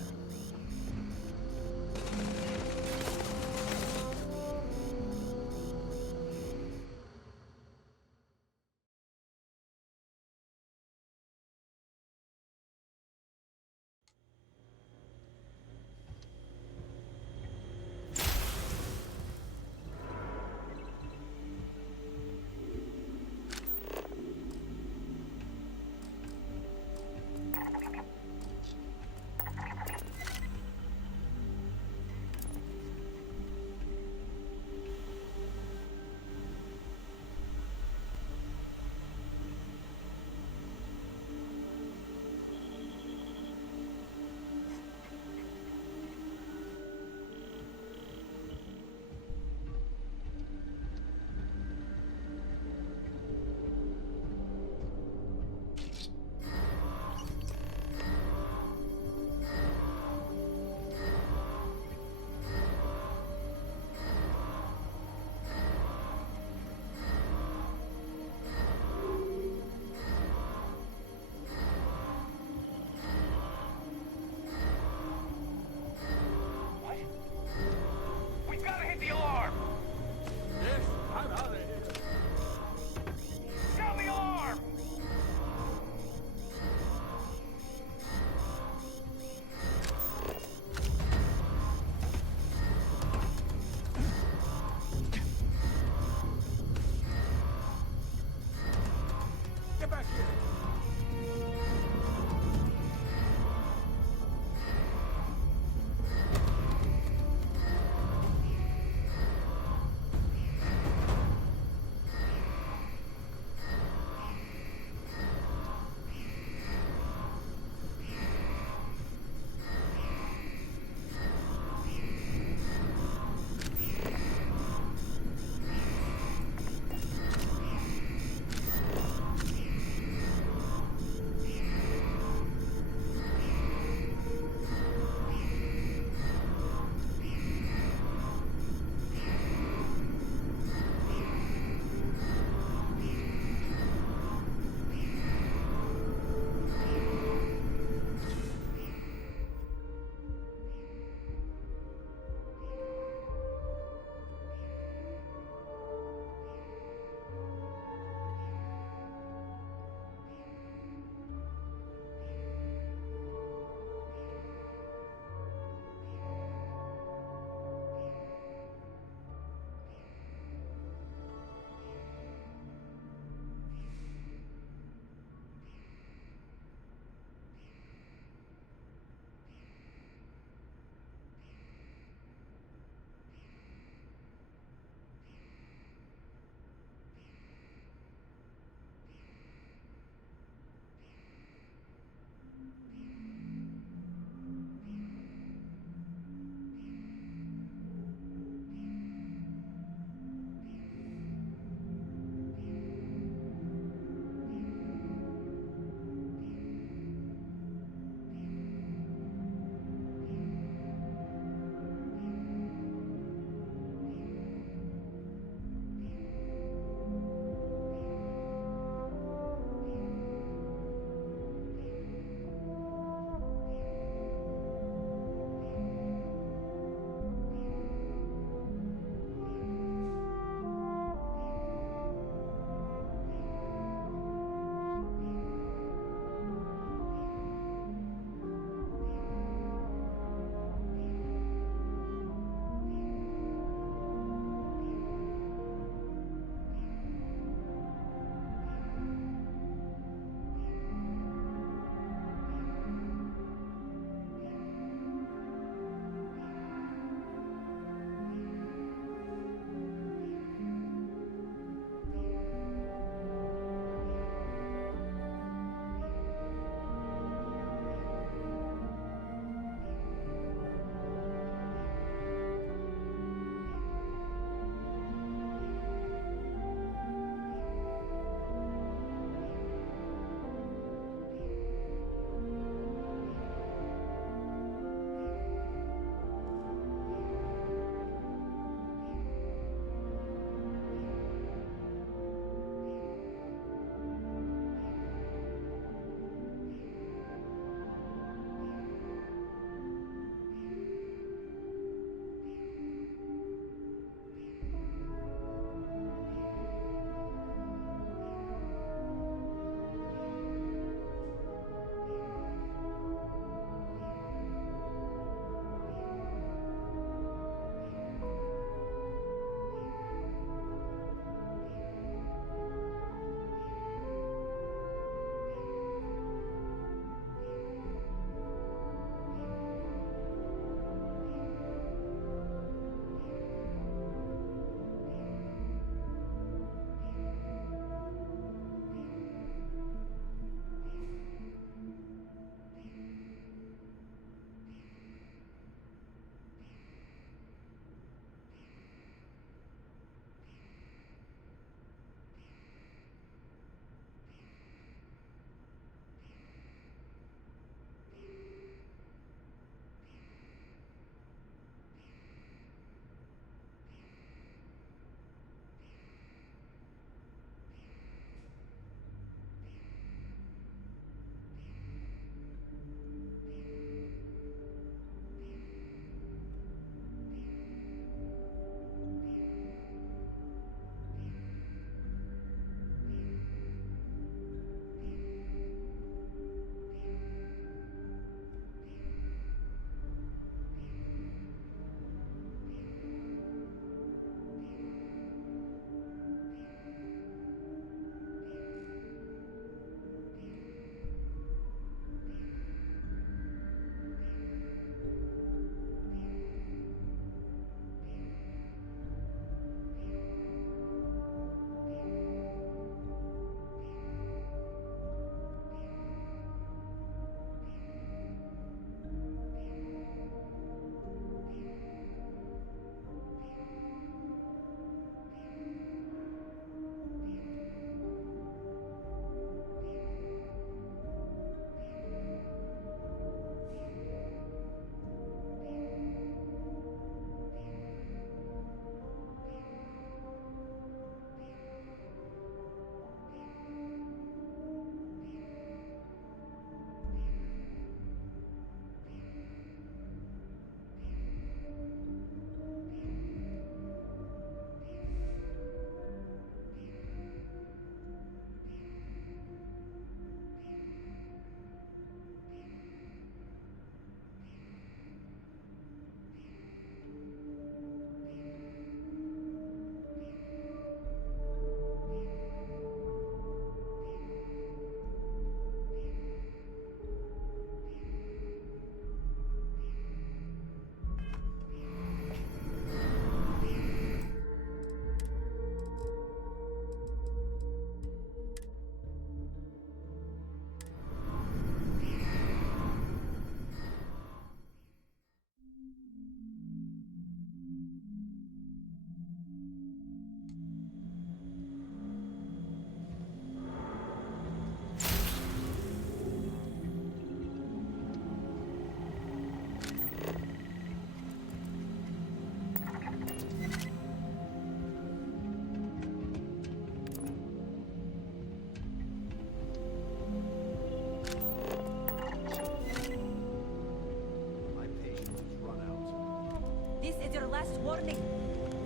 Warning!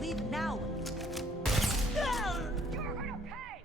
Leave now! You're gonna pay!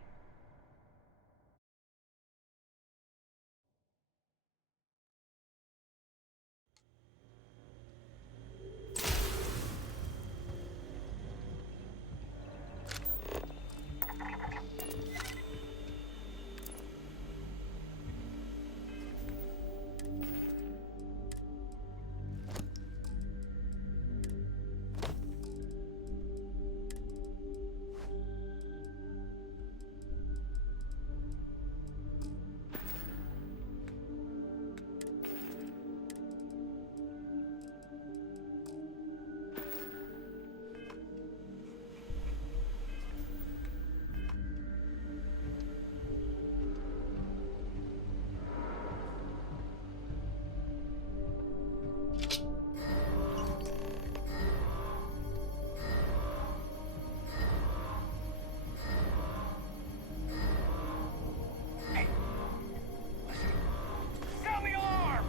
Sound the alarm!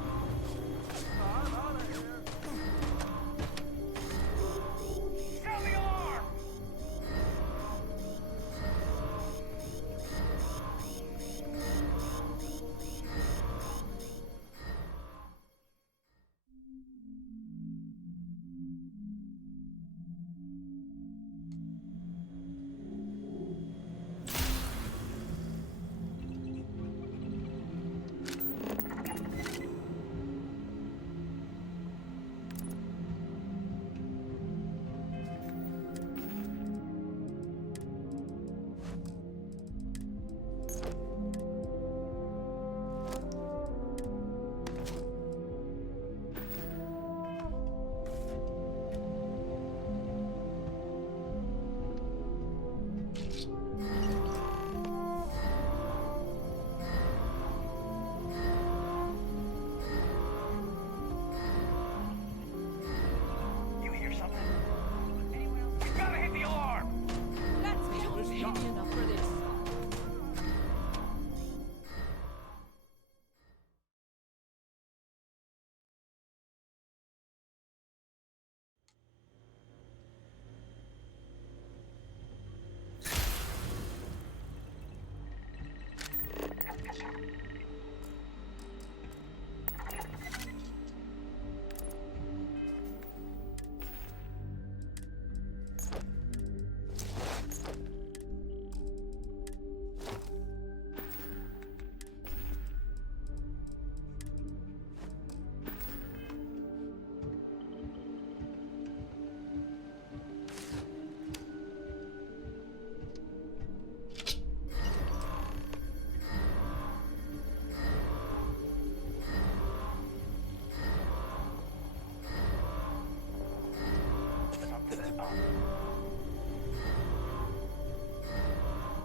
I'm out of here. Sound the alarm! You hear something? Anyone else? We gotta hit the alarm! Let's be pay enough for this.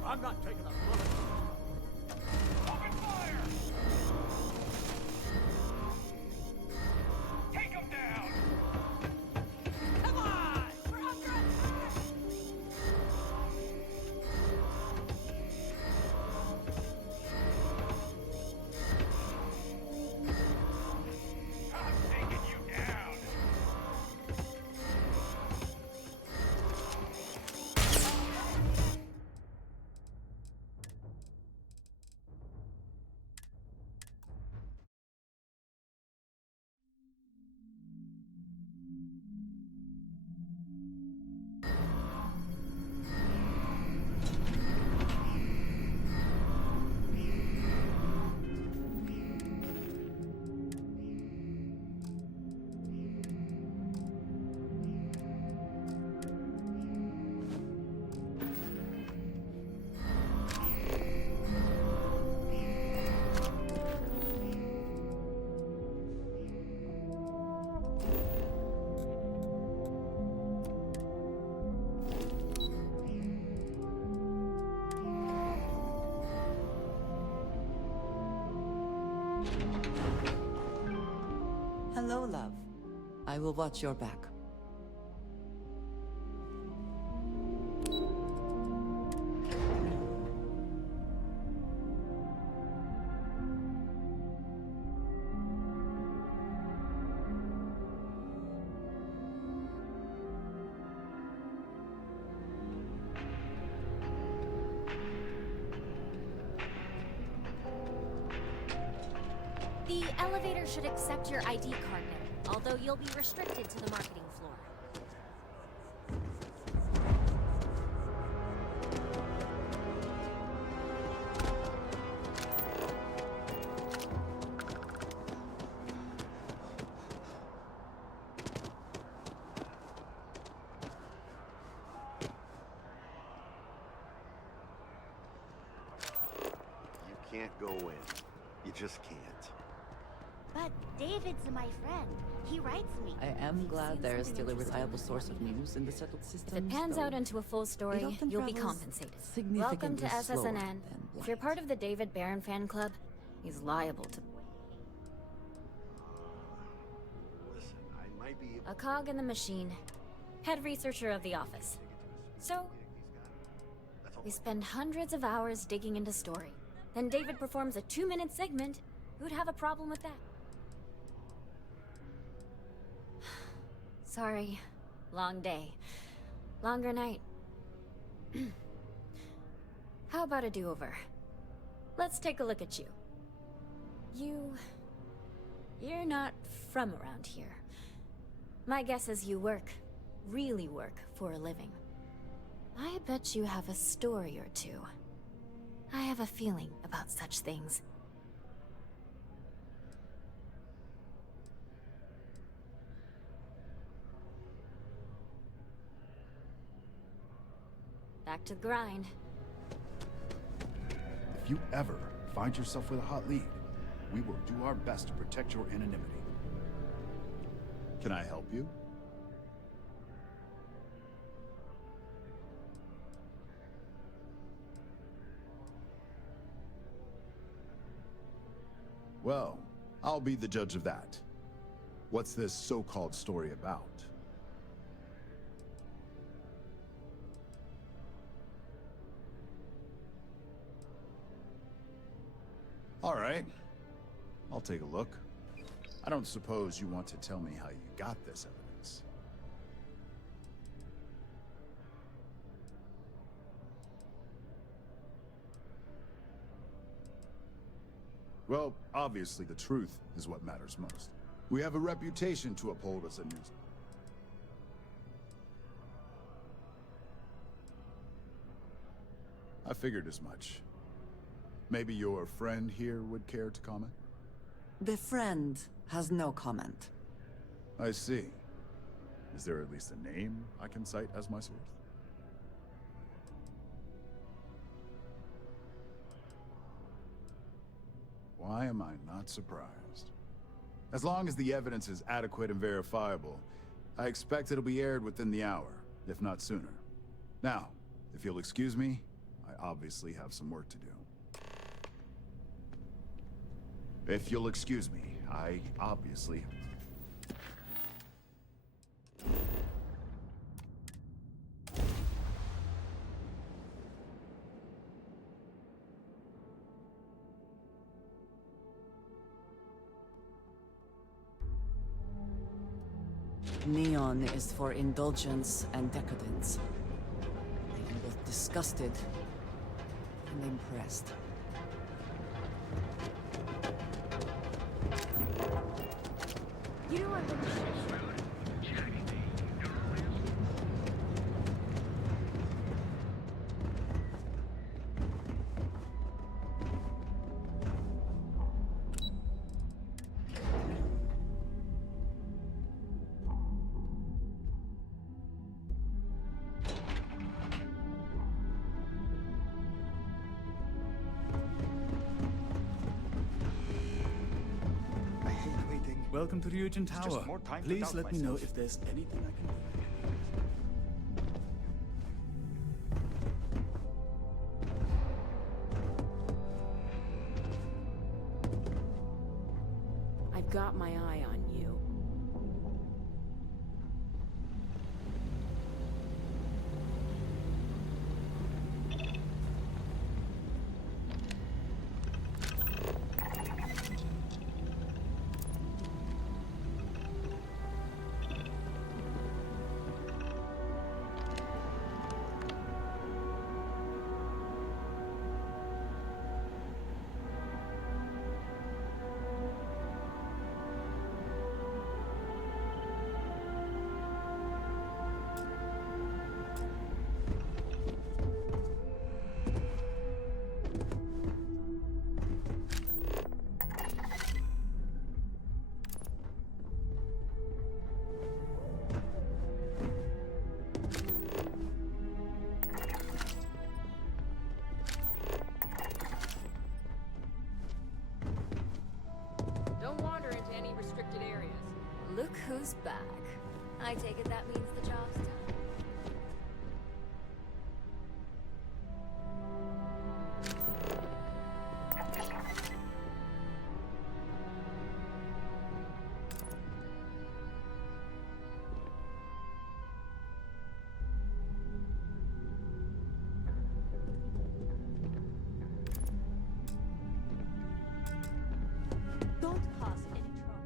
I'm not taking a bullet. Open fire! Take him down! Come on! We're under attack! I'm taking you down! Hello, love. I will watch your back. The elevator should accept your ID card now, although you'll be restricted to the marketing floor. You can't go in. You just can't. But David's my friend. He writes me. I am glad there is still a reliable source of news in the settled system. If it pans out into a full story, you'll be compensated. Welcome to SSNN. If you're part of the David Barron fan club, he's liable to... Listen, I might be able A cog in the machine. Head researcher of the office. So, we spend hundreds of hours digging into story. Then David performs a 2-minute segment. Who'd have a problem with that? Sorry. Long day. Longer night. How about a do-over? Let's take a look at you. You're not from around here. My guess is you really work for a living. I bet you have a story or two. I have a feeling about such things. Back to the grind. If you ever find yourself with a hot lead, we will do our best to protect your anonymity. Can I help you? Well, I'll be the judge of that. What's this so-called story about? All right. I'll take a look. I don't suppose you want to tell me how you got this evidence. Well, obviously the truth is what matters most. We have a reputation to uphold as a news. I figured as much. Maybe your friend here would care to comment? The friend has no comment. I see. Is there at least a name I can cite as my source? Why am I not surprised? As long as the evidence is adequate and verifiable, I expect it'll be aired within the hour, if not sooner. Now, if you'll excuse me, I obviously have some work to do. If you'll excuse me, I obviously... Neon is for indulgence and decadence. I am both disgusted and impressed. You know what? Welcome to Ryujin Tower. Just more time to Please doubt let me know myself. if there's anything I can do. I've got my eye on you. Look who's back. I take it that means the job's done. Don't cause any trouble.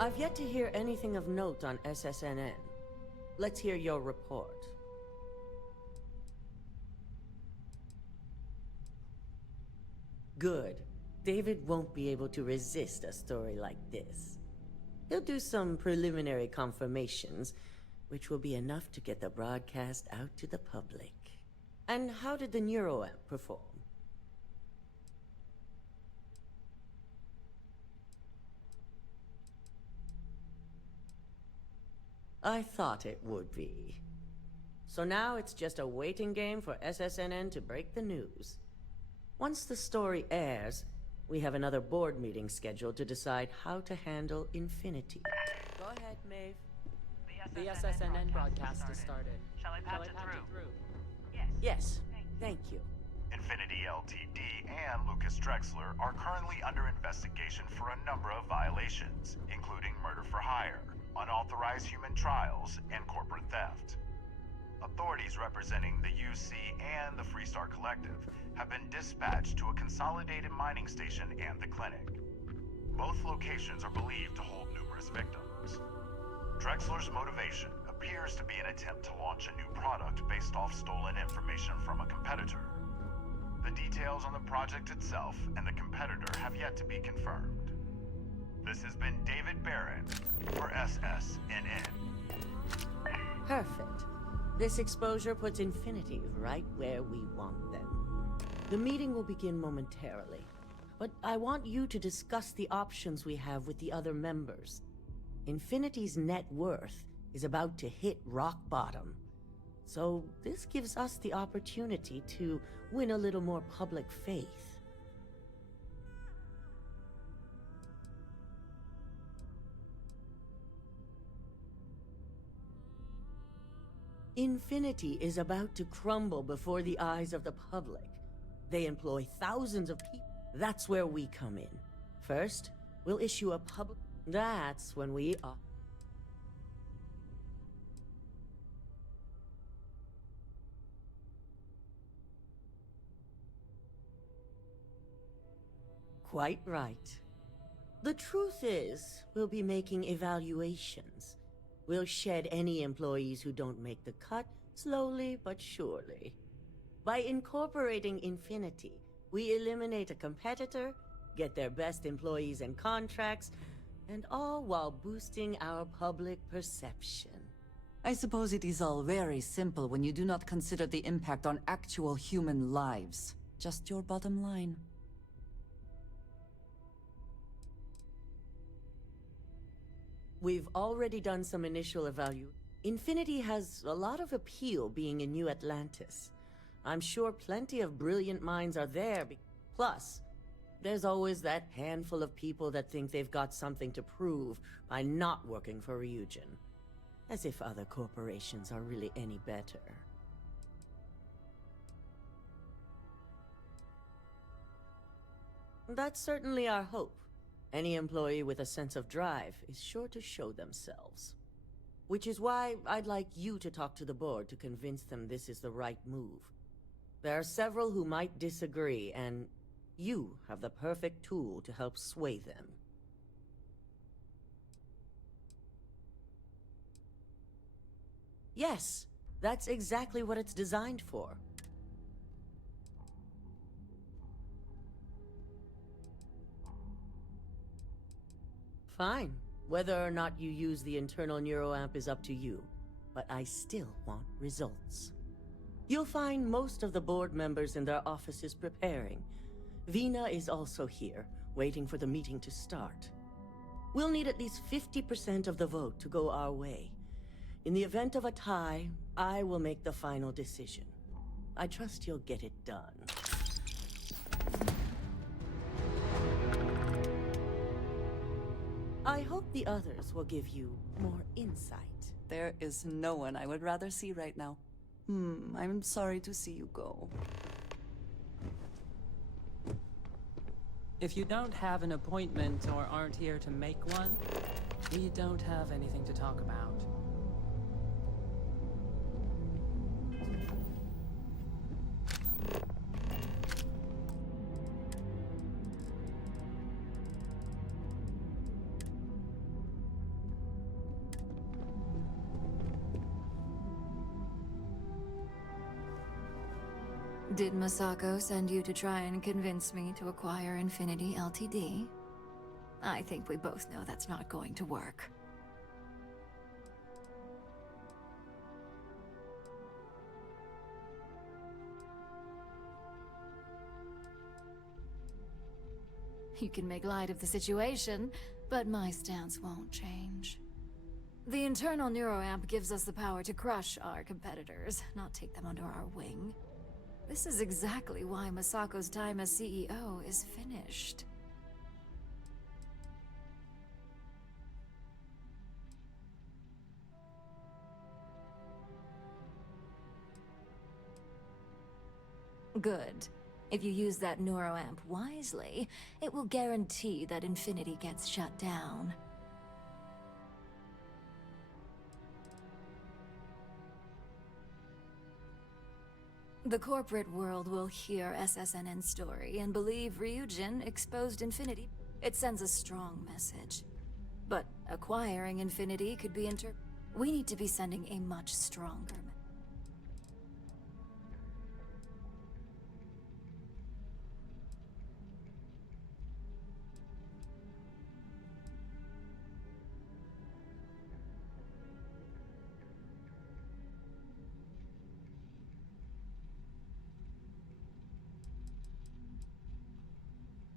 I've yet to hear anything of note on SSNN. Let's hear your report. Good. David won't be able to resist a story like this. He'll do some preliminary confirmations, which will be enough to get the broadcast out to the public. And how did the NeuroAmp perform? I thought it would be. So now it's just a waiting game for SSNN to break the news. Once the story airs, we have another board meeting scheduled to decide how to handle Infinity. Go ahead, Maeve. The SSNN broadcast has started. Shall I patch it through? Yes, thank you. Infinity Ltd. and Lucas Drexler are currently under investigation for a number of violations, including murder for hire, unauthorized human trials, and corporate theft. Authorities representing the UC and the Freestar Collective have been dispatched to a consolidated mining station and the clinic. Both locations are believed to hold numerous victims. Drexler's motivation appears to be an attempt to launch a new product based off stolen information from a competitor. The details on the project itself and the competitor have yet to be confirmed. This has been David Barron for SSNN. Perfect. This exposure puts Infinity right where we want them. The meeting will begin momentarily, but I want you to discuss the options we have with the other members. Infinity's net worth is about to hit rock bottom, so this gives us the opportunity to win a little more public faith. Infinity is about to crumble before the eyes of the public. They employ thousands of people. That's where we come in. First, we'll issue a public... That's when we are... Quite right. The truth is, we'll be making evaluations. We'll shed any employees who don't make the cut, slowly but surely. By incorporating Infinity, we eliminate a competitor, get their best employees and contracts, and all while boosting our public perception. I suppose it is all very simple when you do not consider the impact on actual human lives. Just your bottom line. We've already done some initial evaluation. Infinity has a lot of appeal being in New Atlantis. I'm sure plenty of brilliant minds are there. Plus, there's always that handful of people that think they've got something to prove by not working for Ryujin. As if other corporations are really any better. That's certainly our hope. Any employee with a sense of drive is sure to show themselves. Which is why I'd like you to talk to the board to convince them this is the right move. There are several who might disagree, and you have the perfect tool to help sway them. Yes, that's exactly what it's designed for. Fine. Whether or not you use the internal neuroamp is up to you, but I still want results. You'll find most of the board members in their offices preparing. Vina is also here, waiting for the meeting to start. We'll need at least 50% of the vote to go our way. In the event of a tie, I will make the final decision. I trust you'll get it done. I hope the others will give you more insight. There is no one I would rather see right now. I'm sorry to see you go. If you don't have an appointment or aren't here to make one, we don't have anything to talk about. Did Masako send you to try and convince me to acquire Infinity Ltd? I think we both know that's not going to work. You can make light of the situation, but my stance won't change. The internal neuroamp gives us the power to crush our competitors, not take them under our wing. This is exactly why Masako's time as CEO is finished. Good. If you use that neuroamp wisely, it will guarantee that Infinity gets shut down. The corporate world will hear SSNN's story and believe Ryujin exposed Infinity. It sends a strong message. But acquiring Infinity could be We need to be sending a much stronger message.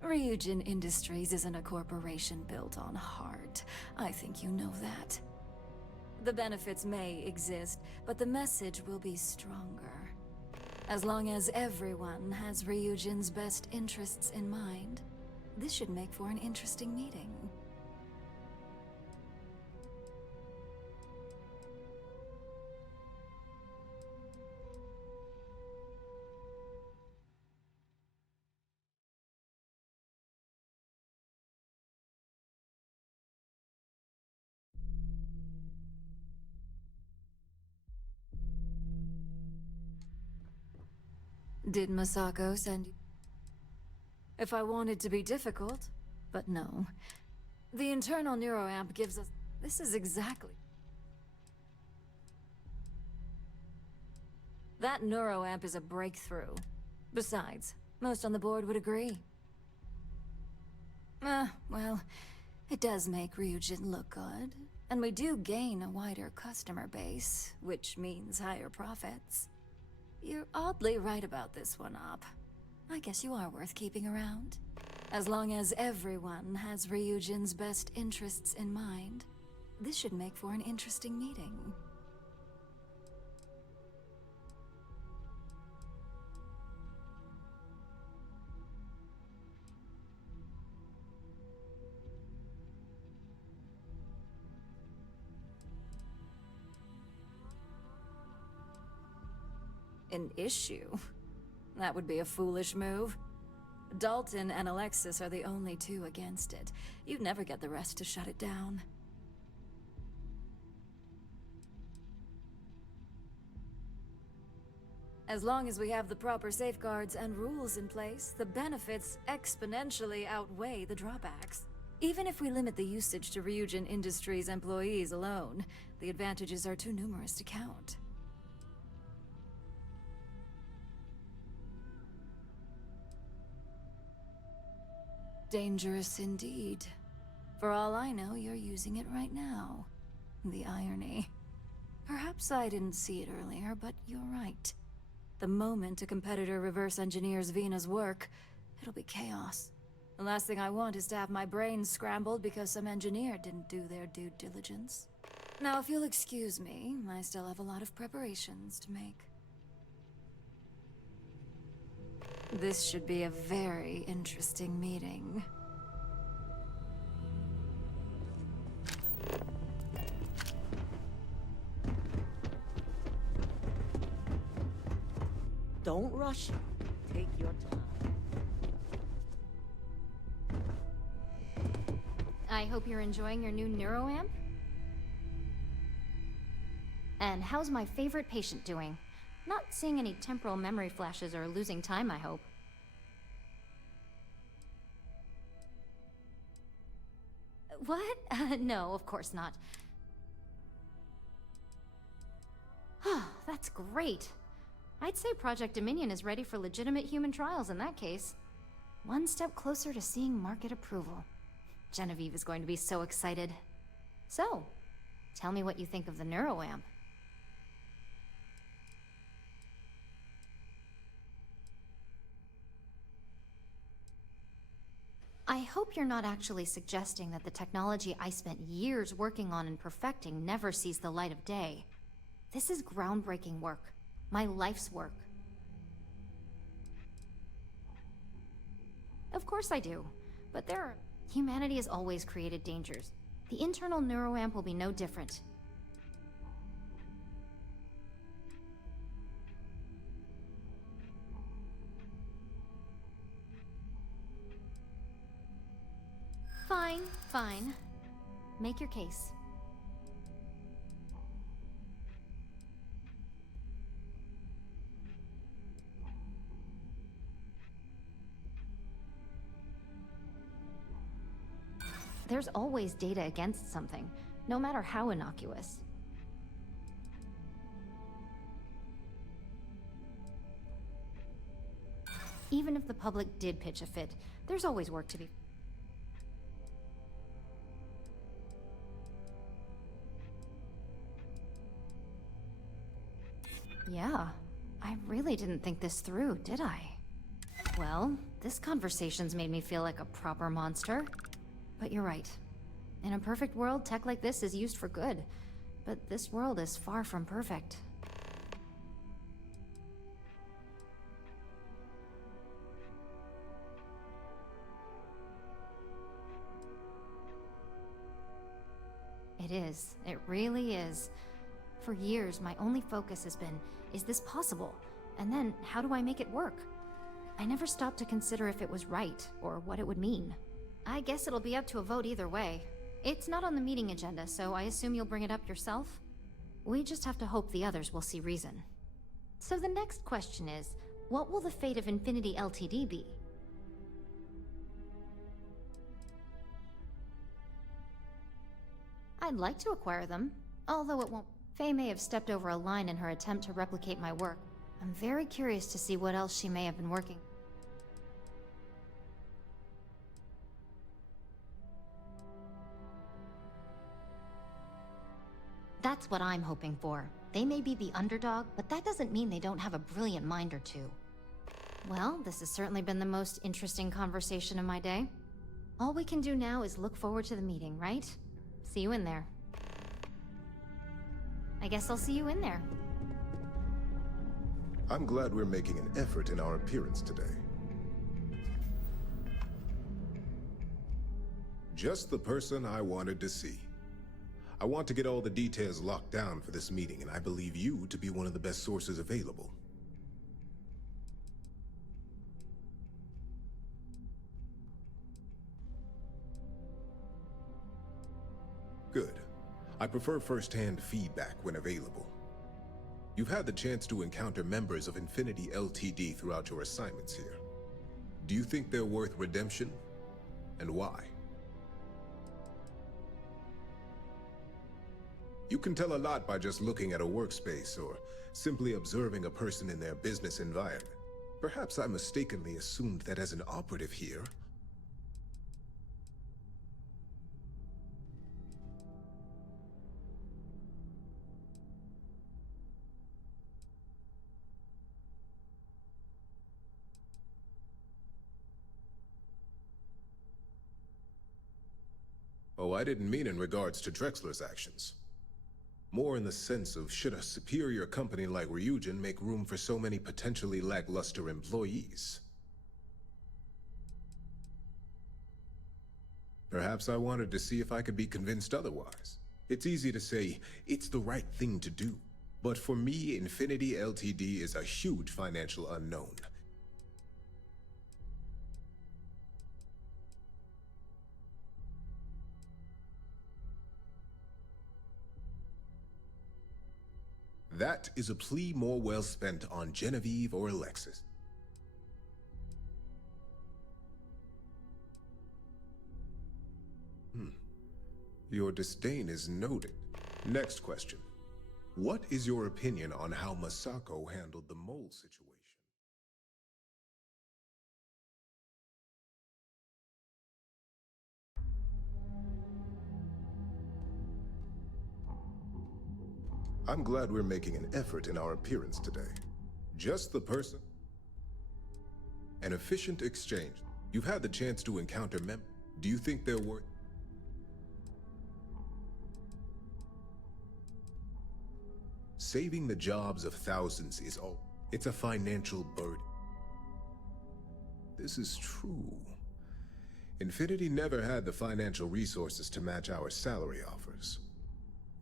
Ryujin Industries isn't a corporation built on heart. I think you know that. The benefits may exist, but the message will be stronger. As long as everyone has Ryujin's best interests in mind, this should make for an interesting meeting. Did Masako send you? If I wanted to be difficult, but no. The internal neuroamp gives us... This is exactly... That neuroamp is a breakthrough. Besides, most on the board would agree. Well, it does make Ryujin look good. And we do gain a wider customer base, which means higher profits. You're oddly right about this one, Op. I guess you are worth keeping around. As long as everyone has Ryujin's best interests in mind, this should make for an interesting meeting. An issue? That would be a foolish move. Dalton and Alexis are the only two against it. You'd never get the rest to shut it down. As long as we have the proper safeguards and rules in place, the benefits exponentially outweigh the drawbacks. Even if we limit the usage to Ryujin Industries employees alone, the advantages are too numerous to count. Dangerous indeed. For all I know, you're using it right now. The irony. Perhaps I didn't see it earlier, but you're right. The moment a competitor reverse engineers Vina's work, it'll be chaos. The last thing I want is to have my brains scrambled because some engineer didn't do their due diligence. Now, if you'll excuse me, I still have a lot of preparations to make. This should be a very interesting meeting. Don't rush. Take your time. I hope you're enjoying your new neuroamp. And how's my favorite patient doing? Not seeing any temporal memory flashes or losing time, I hope. What? No, of course not. That's great. I'd say Project Dominion is ready for legitimate human trials in that case. One step closer to seeing market approval. Genevieve is going to be so excited. So, tell me what you think of the neuroamp. I hope you're not actually suggesting that the technology I spent years working on and perfecting never sees the light of day. This is groundbreaking work. My life's work. Of course I do, but humanity has always created dangers. The internal neuroamp will be no different. Fine, fine. Make your case. There's always data against something, no matter how innocuous. Even if the public did pitch a fit, there's always work to be... Yeah, I really didn't think this through, did I? Well, this conversation's made me feel like a proper monster. But you're right. In a perfect world, tech like this is used for good. But this world is far from perfect. It is. It really is. For years, my only focus has been, is this possible? And then, how do I make it work? I never stopped to consider if it was right, or what it would mean. I guess it'll be up to a vote either way. It's not on the meeting agenda, so I assume you'll bring it up yourself? We just have to hope the others will see reason. So the next question is, what will the fate of Infinity Ltd be? I'd like to acquire them, although it won't. Faye may have stepped over a line in her attempt to replicate my work. I'm very curious to see what else she may have been working. That's what I'm hoping for. They may be the underdog, but that doesn't mean they don't have a brilliant mind or two. Well, this has certainly been the most interesting conversation of my day. All we can do now is look forward to the meeting, right? See you in there. I guess I'll see you in there. I'm glad we're making an effort in our appearance today. Just the person I wanted to see. I want to get all the details locked down for this meeting, and I believe you to be one of the best sources available. Good. I prefer first-hand feedback when available. You've had the chance to encounter members of Infinity Ltd throughout your assignments here. Do you think they're worth redemption? And why? You can tell a lot by just looking at a workspace or simply observing a person in their business environment. Perhaps I mistakenly assumed that as an operative here. Oh, I didn't mean in regards to Drexler's actions. More in the sense of, should a superior company like Ryujin make room for so many potentially lackluster employees? Perhaps I wanted to see if I could be convinced otherwise. It's easy to say, it's the right thing to do. But for me, Infinity Ltd. Is a huge financial unknown. That is a plea more well spent on Genevieve or Alexis. Your disdain is noted. Next question. What is your opinion on how Masako handled the mole situation? I'm glad we're making an effort in our appearance today. Just the person. An efficient exchange. You've had the chance to encounter Do you think they're worth? Saving the jobs of thousands is all. It's a financial burden. This is true. Infinity never had the financial resources to match our salary offers.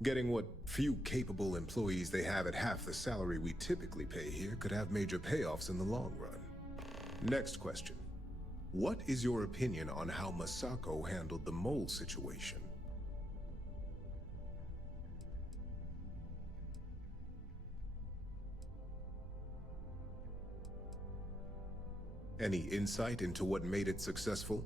Getting what few capable employees they have at half the salary we typically pay here could have major payoffs in the long run. Next question. What is your opinion on how Masako handled the mole situation? Any insight into what made it successful?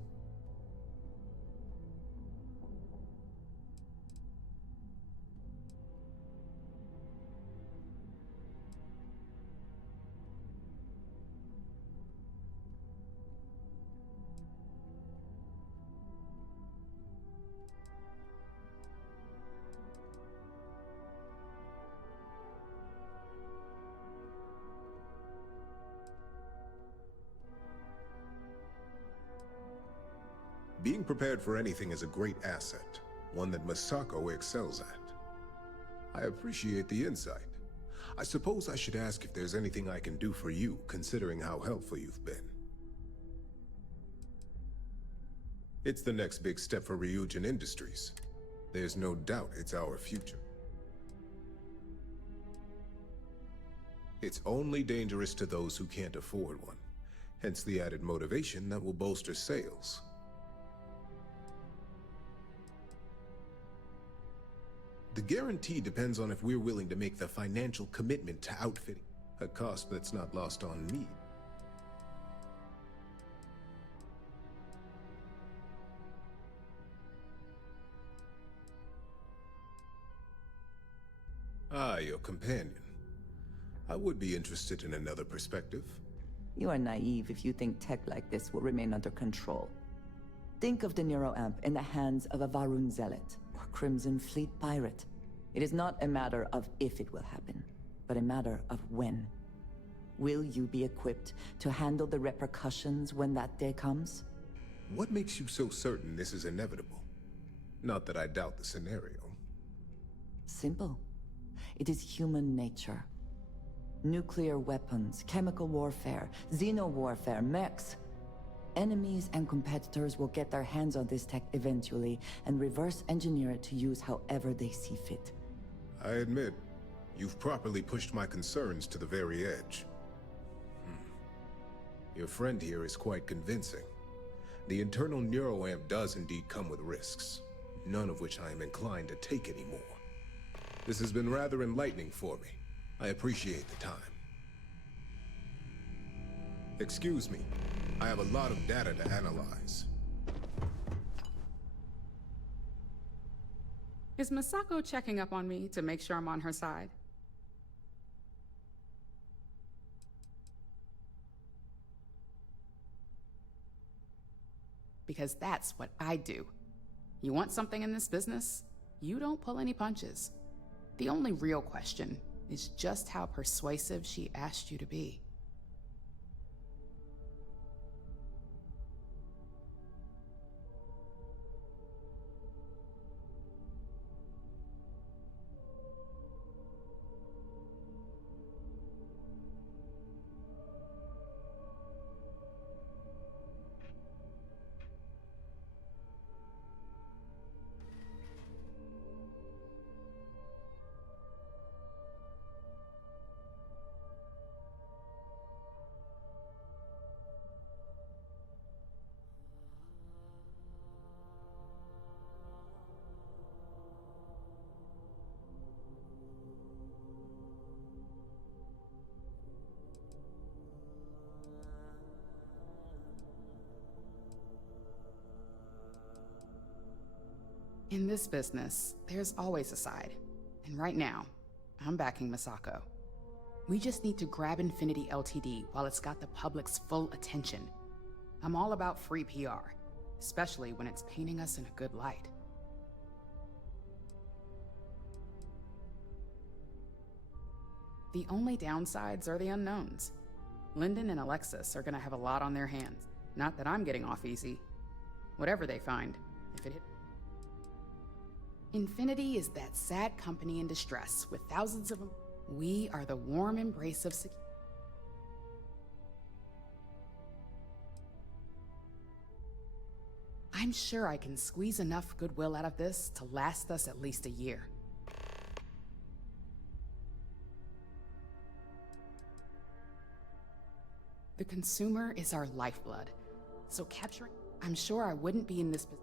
Being prepared for anything is a great asset, one that Masako excels at. I appreciate the insight. I suppose I should ask if there's anything I can do for you, considering how helpful you've been. It's the next big step for Ryujin Industries. There's no doubt it's our future. It's only dangerous to those who can't afford one, hence the added motivation that will bolster sales. The guarantee depends on if we're willing to make the financial commitment to outfitting, a cost that's not lost on me. Ah, your companion. I would be interested in another perspective. You are naive if you think tech like this will remain under control. Think of the Neuroamp in the hands of a Varun Zealot or Crimson Fleet pirate. It is not a matter of if it will happen, but a matter of when. Will you be equipped to handle the repercussions when that day comes? What makes you so certain this is inevitable? Not that I doubt the scenario. Simple. It is human nature. Nuclear weapons, chemical warfare, xeno-warfare, mechs. Enemies and competitors will get their hands on this tech eventually and reverse engineer it to use however they see fit. I admit, you've properly pushed my concerns to the very edge. Your friend here is quite convincing. The internal neuroamp does indeed come with risks, none of which I am inclined to take anymore. This has been rather enlightening for me. I appreciate the time. Excuse me, I have a lot of data to analyze. Is Misako checking up on me to make sure I'm on her side? Because that's what I do. You want something in this business? You don't pull any punches. The only real question is just how persuasive she asked you to be. In this business, there's always a side. And right now, I'm backing Misako. We just need to grab Infinity Ltd while it's got the public's full attention. I'm all about free PR, especially when it's painting us in a good light. The only downsides are the unknowns. Lyndon and Alexis are gonna have a lot on their hands. Not that I'm getting off easy. Whatever they find, if it hit. Infinity is that sad company in distress with thousands of them. We are the warm embrace of security. I'm sure I can squeeze enough goodwill out of this to last us at least a year. The consumer is our lifeblood, so capturing. I'm sure I wouldn't be in this position.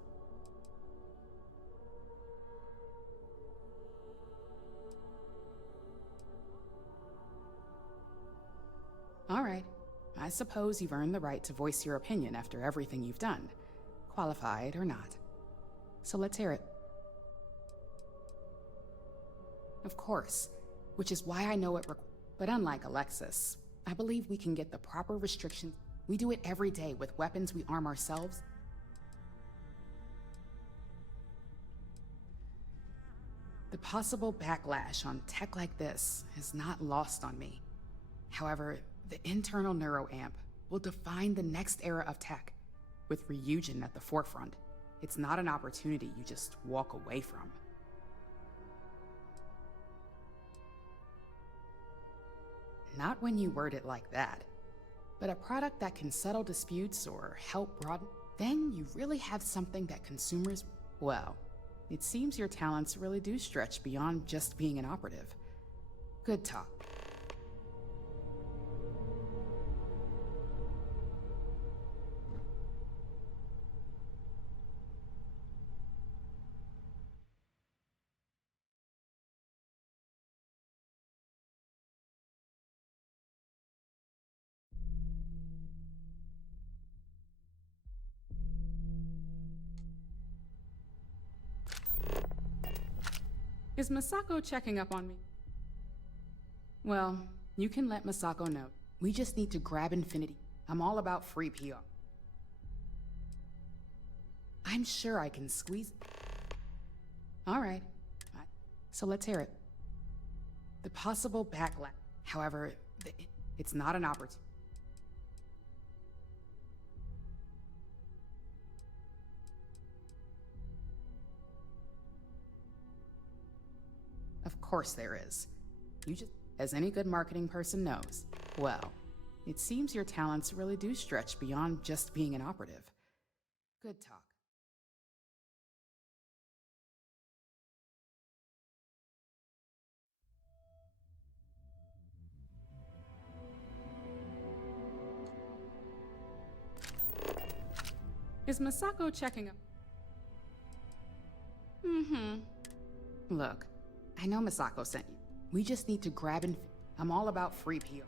All right, I suppose you've earned the right to voice your opinion after everything you've done, qualified or not. So let's hear it. Of course, which is why I know it. But unlike Alexis, I believe we can get the proper restrictions. We do it every day with weapons we arm ourselves. The possible backlash on tech like this is not lost on me. However, the internal neuroamp will define the next era of tech, with Ryujin at the forefront. It's not an opportunity you just walk away from. Not when you word it like that. But a product that can settle disputes or help broaden, then you really have something that consumers, well, it seems your talents really do stretch beyond just being an operative. Good talk. Is Misako checking up on me? Well, you can let Misako know. We just need to grab Infinity. I'm all about free PR. I'm sure I can squeeze. All right, so let's hear it. The possible backlash. However, it's not an opportunity. Of course there is. You just, as any good marketing person knows, well, it seems your talents really do stretch beyond just being an operative. Good talk. Is Misako checking up? Look, I know Misako sent you. We just need to grab and... I'm all about free PR.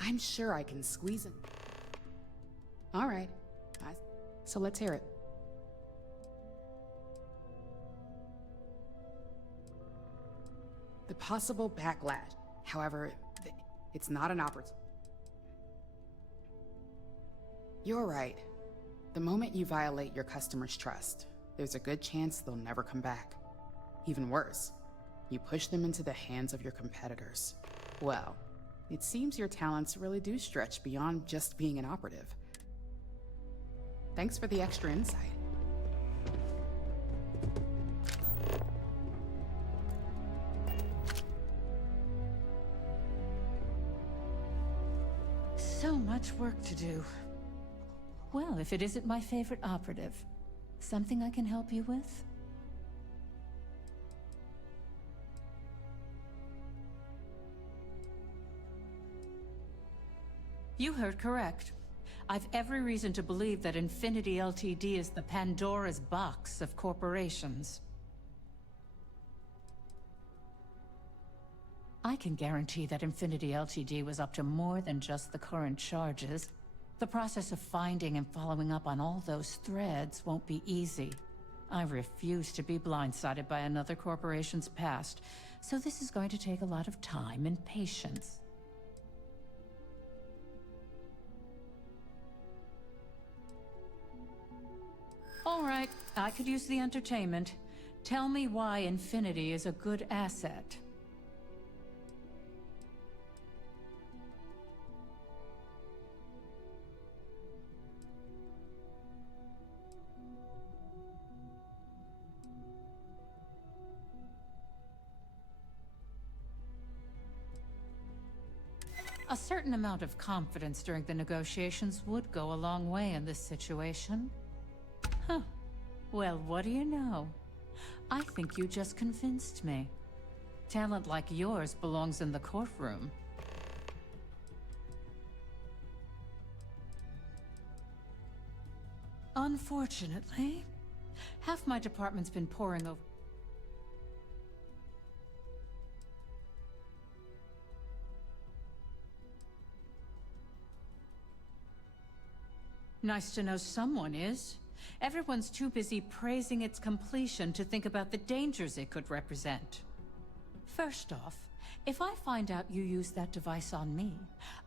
I'm sure I can squeeze it. All right, so let's hear it. the possible backlash. However, it's not an opportunity. You're right. The moment you violate your customers' trust, there's a good chance they'll never come back. Even worse, you push them into the hands of your competitors. Well, it seems your talents really do stretch beyond just being an operative. Thanks for the extra insight. So much work to do. Well, if it isn't my favorite operative, something I can help you with? You heard correct. I've every reason to believe that Infinity Ltd. Is the Pandora's box of corporations. I can guarantee that Infinity Ltd. Was up to more than just the current charges. The process of finding and following up on all those threads won't be easy. I refuse to be blindsided by another corporation's past, so this is going to take a lot of time and patience. All right, I could use the entertainment. Tell me why Infinity is a good asset. A certain amount of confidence during the negotiations would go a long way in this situation. Huh. Well, what do you know? I think you just convinced me. Talent like yours belongs in the courtroom. Unfortunately, half my department's been poring over. Nice to know someone is. Everyone's too busy praising its completion to think about the dangers it could represent. First off, if I find out you used that device on me,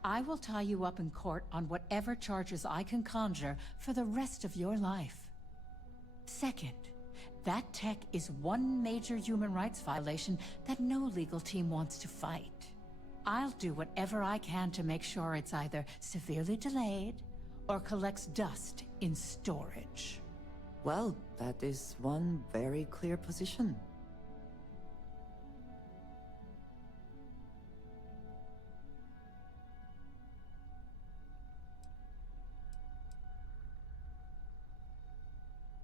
I will tie you up in court on whatever charges I can conjure for the rest of your life. Second, that tech is one major human rights violation that no legal team wants to fight. I'll do whatever I can to make sure it's either severely delayed or collects dust in storage. Well, that is one very clear position.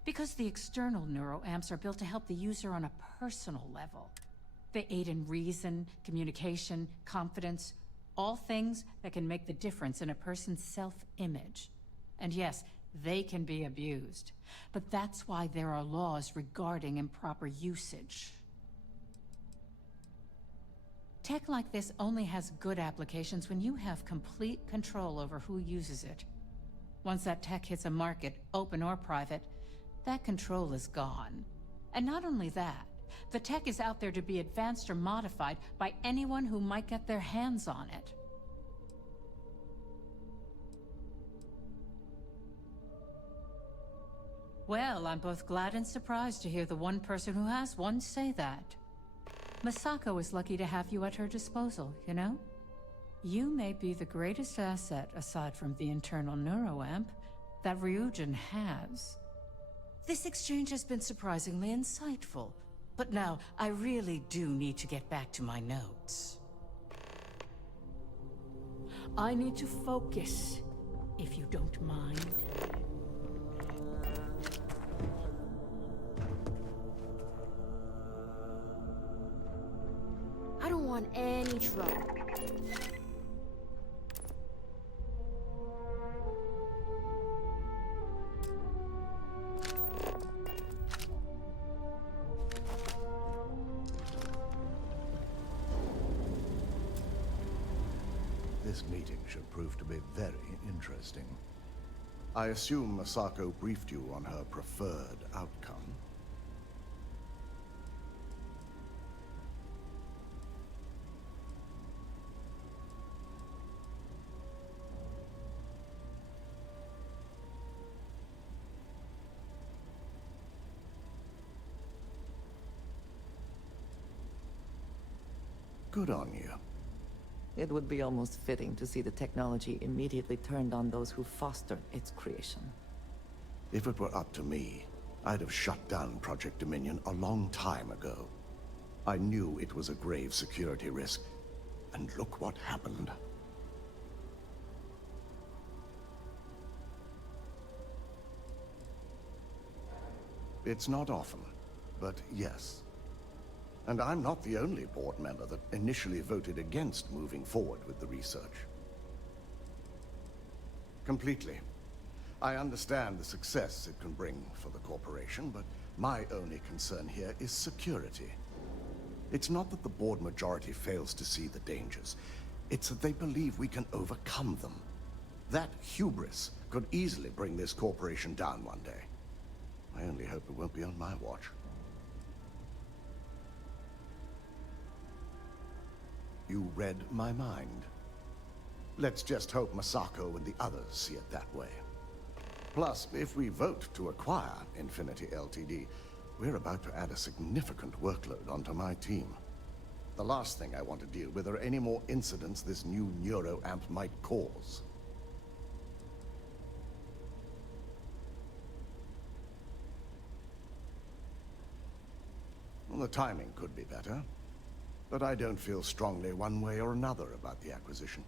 Because the external neuroamps are built to help the user on a personal level. They aid in reason, communication, confidence, all things that can make the difference in a person's self-image. And yes, they can be abused. But that's why there are laws regarding improper usage. Tech like this only has good applications when you have complete control over who uses it. Once that tech hits a market, open or private, that control is gone. And not only that, the tech is out there to be advanced or modified by anyone who might get their hands on it. Well, I'm both glad and surprised to hear the one person who has one say that. Masako is lucky to have you at her disposal, you know? You may be the greatest asset, aside from the internal neuroamp, that Ryujin has. This exchange has been surprisingly insightful, but now I really do need to get back to my notes. I need to focus, if you don't mind. I don't want any trouble. This meeting should prove to be very interesting. I assume Masako briefed you on her preferred outcome. Good on you. It would be almost fitting to see the technology immediately turned on those who fostered its creation. If it were up to me, I'd have shut down Project Dominion a long time ago. I knew it was a grave security risk, and look what happened. It's not often, but yes. And I'm not the only board member that initially voted against moving forward with the research. Completely. I understand the success it can bring for the corporation, but my only concern here is security. It's not that the board majority fails to see the dangers. It's that they believe we can overcome them. That hubris could easily bring this corporation down one day. I only hope it won't be on my watch. You read my mind. Let's just hope Masako and the others see it that way. Plus, if we vote to acquire Infinity Ltd., we're about to add a significant workload onto my team. The last thing I want to deal with are any more incidents this new neuroamp might cause. Well, the timing could be better, but I don't feel strongly one way or another about the acquisition.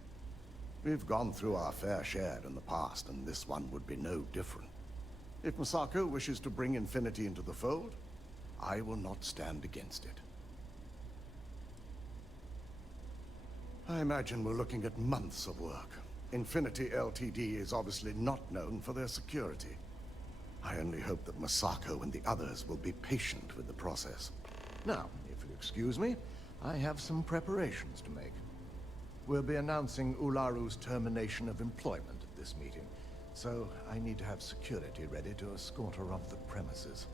We've gone through our fair share in the past, and this one would be no different. If Masako wishes to bring Infinity into the fold, I will not stand against it. I imagine we're looking at months of work. Infinity Ltd. is obviously not known for their security. I only hope that Masako and the others will be patient with the process. Now, if you excuse me, I have some preparations to make. We'll be announcing Ularu's termination of employment at this meeting, so I need to have security ready to escort her off the premises.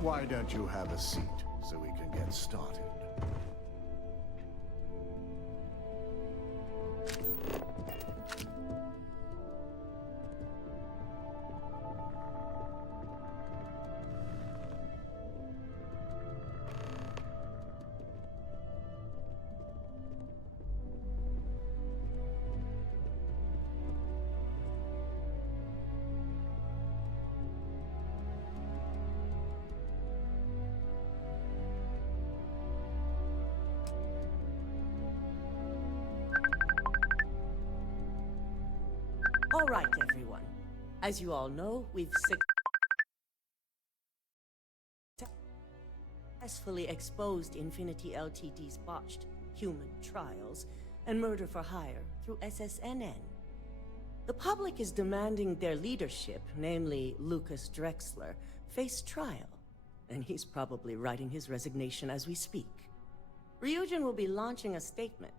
Why don't you have a seat so we can get started? All right, everyone. As you all know, we've successfully exposed Infinity Ltd.'s botched human trials and murder for hire through SSNN. The public is demanding their leadership, namely Lucas Drexler, face trial, and he's probably writing his resignation as we speak. Ryujin will be launching a statement,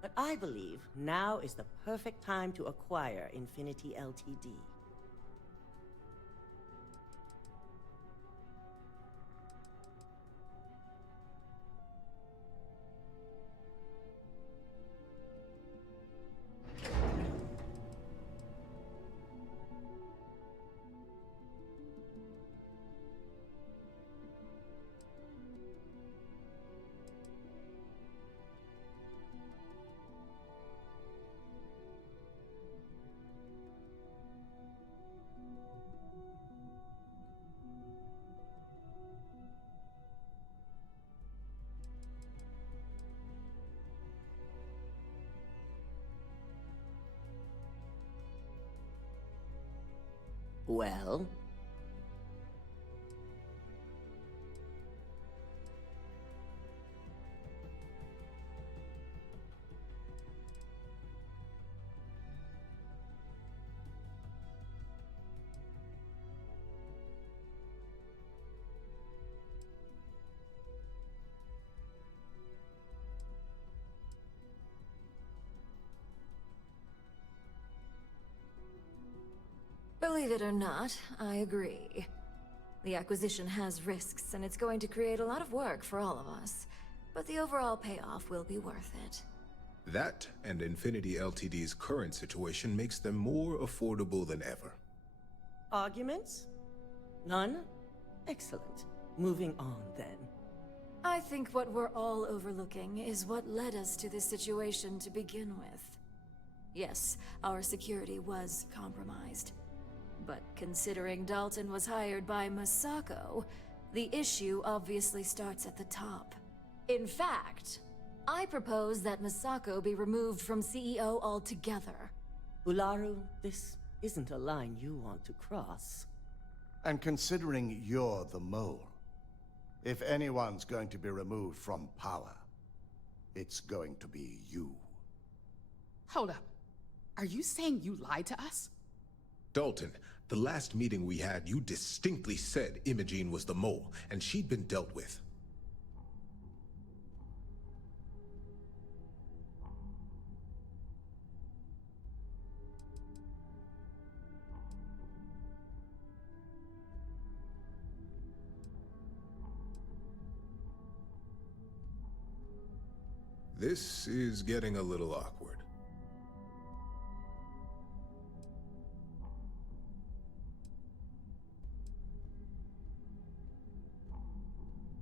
but I believe now is the perfect time to acquire Infinity Ltd. Well? Believe it or not, I agree. The acquisition has risks, and it's going to create a lot of work for all of us. But the overall payoff will be worth it. That and Infinity Ltd.'s current situation makes them more affordable than ever. Arguments? None? Excellent. Moving on, then. I think what we're all overlooking is what led us to this situation to begin with. Yes, our security was compromised. But considering Dalton was hired by Masako, the issue obviously starts at the top. In fact, I propose that Masako be removed from CEO altogether. Ularu, this isn't a line you want to cross. And considering you're the mole, if anyone's going to be removed from power, it's going to be you. Hold up. Are you saying you lied to us? Dalton, the last meeting we had, you distinctly said Imogene was the mole, and she'd been dealt with. This is getting a little awkward.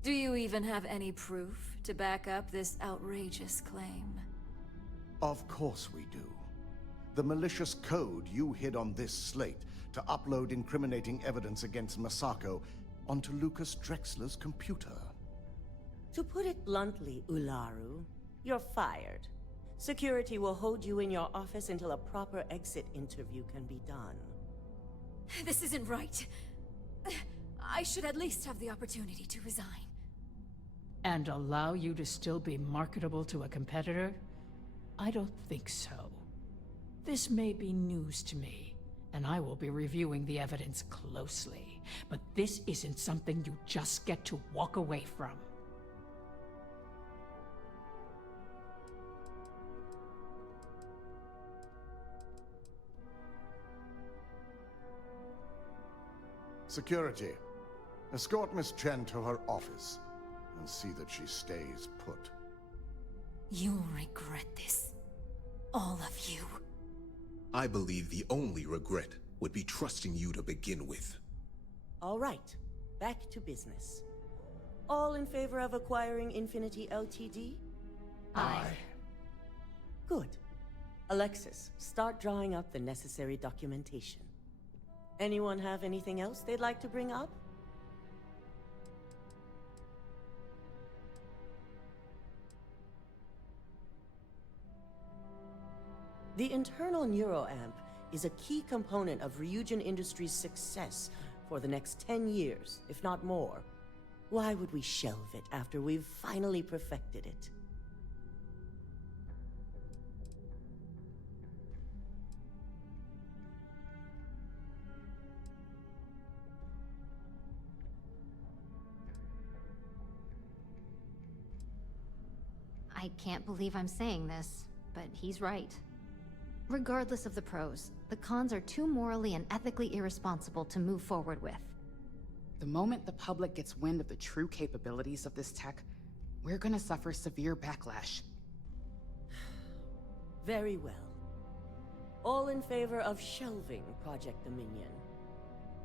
Do you even have any proof to back up this outrageous claim? Of course we do. The malicious code you hid on this slate to upload incriminating evidence against Masako onto Lucas Drexler's computer. To put it bluntly, Ularu, you're fired. Security will hold you in your office until a proper exit interview can be done. This isn't right. I should at least have the opportunity to resign. And allow you to still be marketable to a competitor? I don't think so. This may be news to me, and I will be reviewing the evidence closely. But this isn't something you just get to walk away from. Security, escort Miss Chen to her office and see that she stays put. You'll regret this. All of you. I believe the only regret would be trusting you to begin with. All right, back to business. All in favor of acquiring Infinity Ltd? Aye. Good. Alexis, start drawing up the necessary documentation. Anyone have anything else they'd like to bring up? The internal neuroamp is a key component of Ryujin Industries' success for the next 10 years, if not more. Why would we shelve it after we've finally perfected it? I can't believe I'm saying this, but he's right. Regardless of the pros, the cons are too morally and ethically irresponsible to move forward with. The moment the public gets wind of the true capabilities of this tech, we're gonna suffer severe backlash. Very well. All in favor of shelving Project Dominion?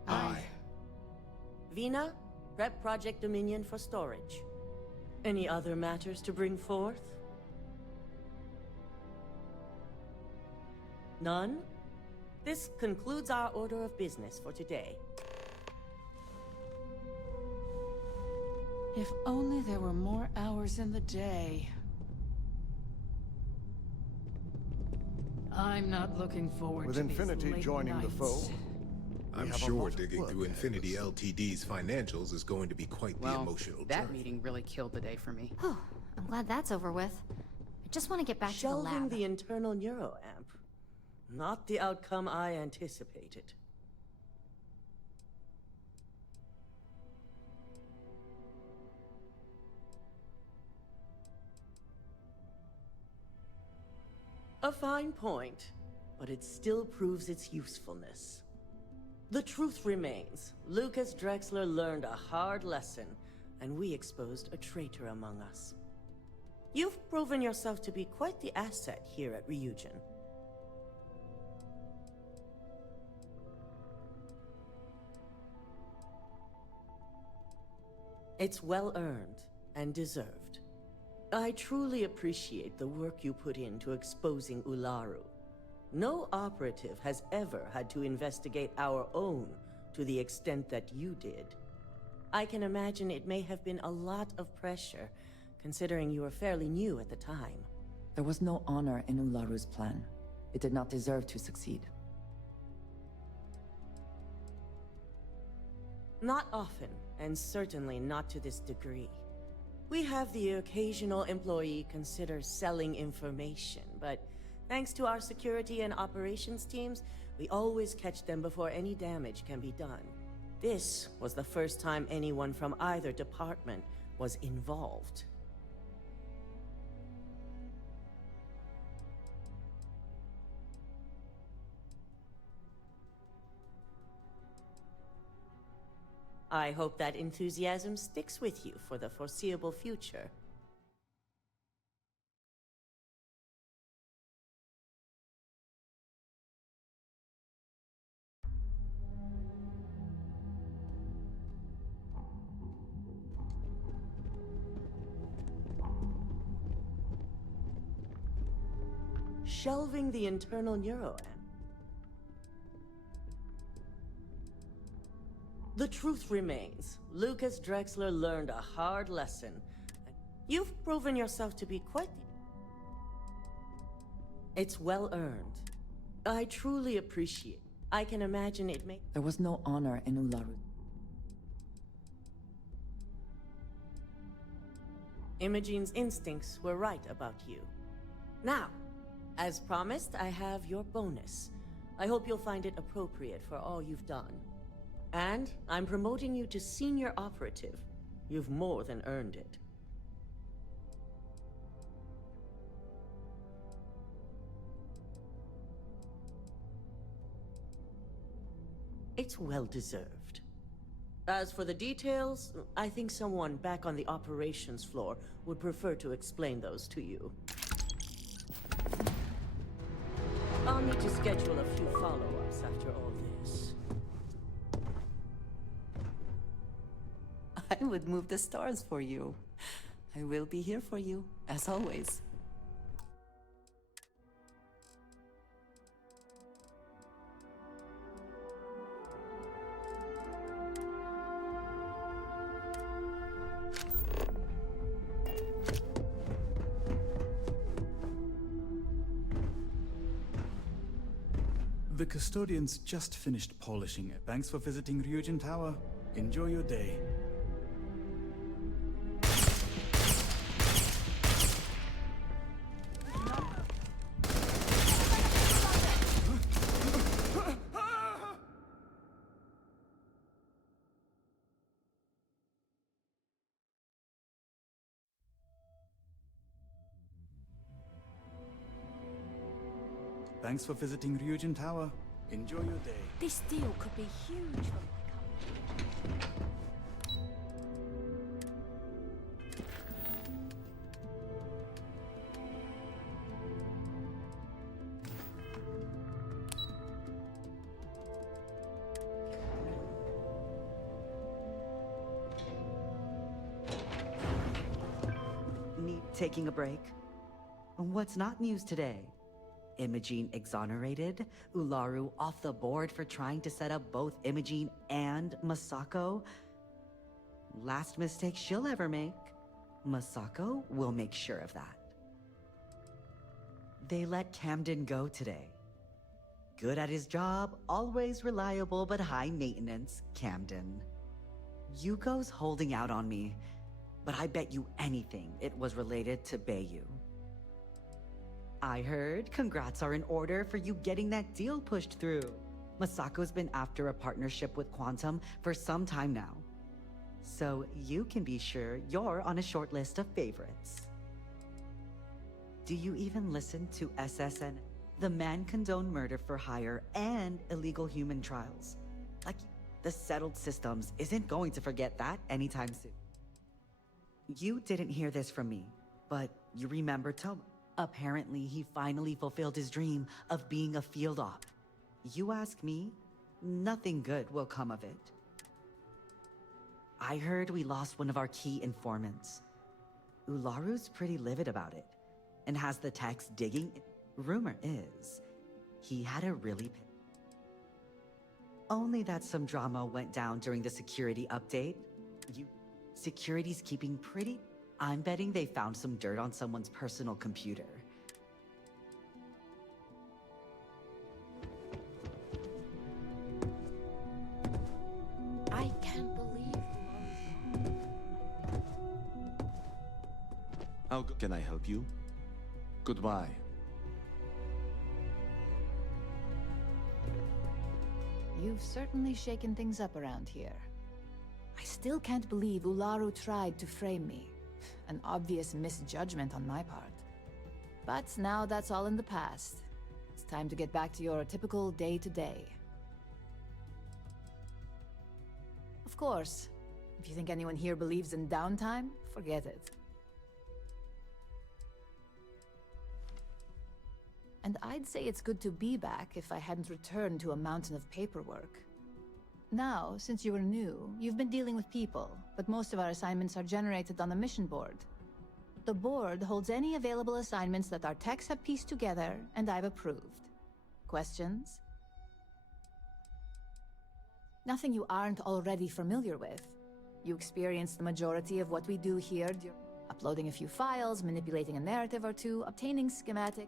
Aye. Vina, prep Project Dominion for storage. Any other matters to bring forth? None? This concludes our order of business for today. If only there were more hours in the day. I'm not looking forward With to Infinity these late joining the nights. fold, I'm have a sure lot of digging work through ahead of Infinity us. Ltd's financials is going to be quite the Well, emotional that journey. meeting really killed the day for me. Whew, I'm glad that's over with. I just want to get back to the Shelving lab. the internal neuroamp. Not the outcome I anticipated. A fine point, but it still proves its usefulness. The truth remains, Lucas Drexler learned a hard lesson, and we exposed a traitor among us. You've proven yourself to be quite the asset here at Ryujin. It's well earned. and deserved. I truly appreciate the work you put into exposing Ularu. No operative has ever had to investigate our own to the extent that you did. I can imagine it may have been a lot of pressure, considering you were fairly new at the time. There was no honor in Ularu's plan. It did not deserve to succeed. Not often, and certainly not to this degree. We have the occasional employee consider selling information, but thanks to our security and operations teams, we always catch them before any damage can be done. This was the first time anyone from either department was involved. I hope that enthusiasm sticks with you for the foreseeable future. Shelving the internal neuroamp. The truth remains, Lucas Drexler learned a hard lesson. You've proven yourself to be quite... It's well earned. I truly appreciate. I can imagine it may... There was no honor in Ularu. Imogene's instincts were right about you. Now, as promised, I have your bonus. I hope you'll find it appropriate for all you've done. And I'm promoting you to senior operative. You've more than earned it. It's well deserved. As for the details, I think someone back on the operations floor would prefer to explain those to you. I'll need to schedule a few follow-ups after all this. I would move the stars for you. I will be here for you, as always. The custodians just finished polishing it. Thanks for visiting Ryujin Tower. Enjoy your day. Thanks for visiting Ryujin Tower. Enjoy your day. This deal could be huge for my company. Need taking a break? What's not news today? Imogene exonerated, Ularu off the board for trying to set up both Imogene and Masako. Last mistake she'll ever make. Masako will make sure of that. They let Camden go today. Good at his job, always reliable but high maintenance, Camden. Yuko's holding out on me, but I bet you anything it was related to Bayu. I heard congrats are in order for you getting that deal pushed through. Masako's been after a partnership with Quantum for some time now. So you can be sure you're on a short list of favorites. Do you even listen to SSN? The man condoned murder for hire and illegal human trials. Like, the settled systems isn't going to forget that anytime soon. You didn't hear this from me, but you remember Tomo. Apparently, he finally fulfilled his dream of being a field op. You ask me, nothing good will come of it. I heard we lost one of our key informants. Ularu's pretty livid about it, and has the text digging. Rumor is, he had a really only that some drama went down during the security update. Security's keeping pretty. I'm betting they found some dirt on someone's personal computer. I can't believe. How can I help you? Goodbye. You've certainly shaken things up around here. I still can't believe Ularu tried to frame me. An obvious misjudgment on my part. But now that's all in the past. It's time to get back to your typical day-to-day. Of course, if you think anyone here believes in downtime, forget it. And I'd say it's good to be back if I hadn't returned to a mountain of paperwork. Now, since you were new, you've been dealing with people, but most of our assignments are generated on the mission board. The board holds any available assignments that our techs have pieced together, and I've approved. Questions? Nothing you aren't already familiar with. You experience the majority of what we do here, uploading a few files, manipulating a narrative or two, obtaining schematic.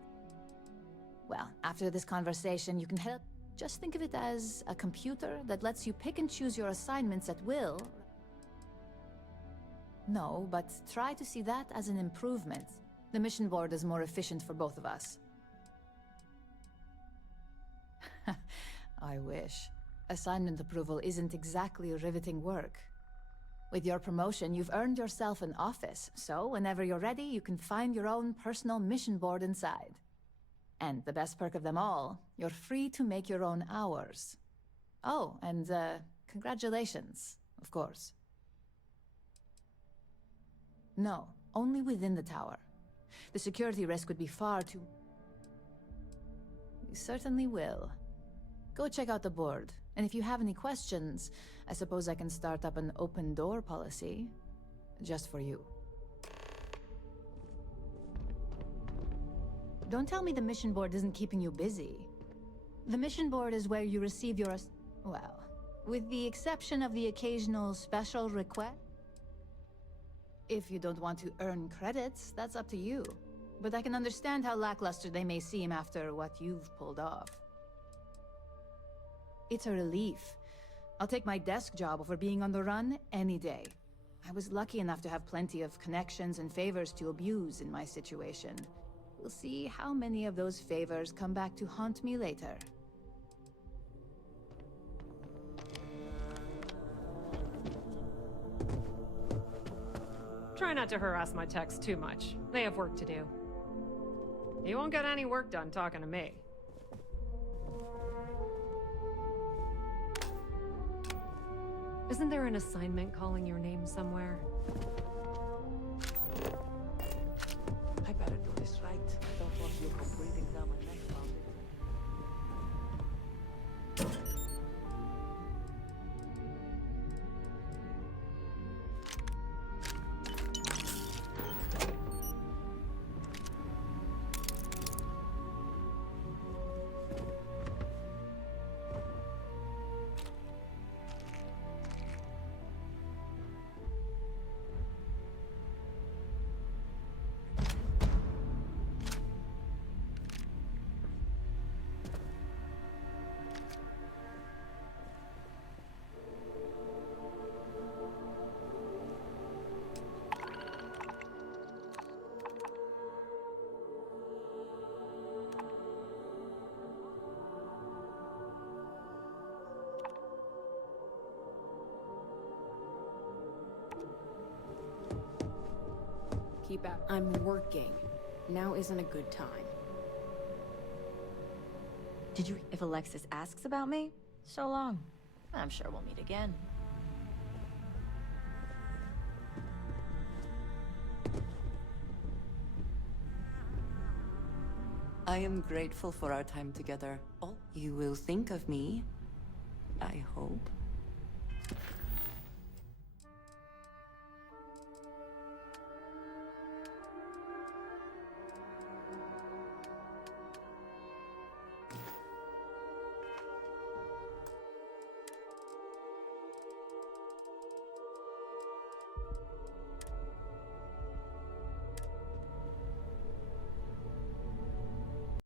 Well, after this conversation, you can help. Just think of it as a computer that lets you pick and choose your assignments at will. No, but try to see that as an improvement. The mission board is more efficient for both of us. I wish. Assignment approval isn't exactly riveting work. With your promotion, you've earned yourself an office, so whenever you're ready, you can find your own personal mission board inside. And the best perk of them all, you're free to make your own hours. Oh, and congratulations, of course. No, only within the tower. The security risk would be far too... You certainly will. Go check out the board, and if you have any questions, I suppose I can start up an open door policy. Just for you. Don't tell me the mission board isn't keeping you busy. The mission board is where you receive your... Well, with the exception of the occasional special request. If you don't want to earn credits, that's up to you. But I can understand how lackluster they may seem after what you've pulled off. It's a relief. I'll take my desk job over being on the run any day. I was lucky enough to have plenty of connections and favors to abuse in my situation. We'll see how many of those favors come back to haunt me later. Try not to harass my techs too much. They have work to do. You won't get any work done talking to me. Isn't there an assignment calling your name somewhere? I better do this right. I don't want you breathing down my neck about it. Keep out. I'm working. Now isn't a good time. Did you... If Alexis asks about me, so long. I'm sure we'll meet again. I am grateful for our time together. Oh, you will think of me. I hope.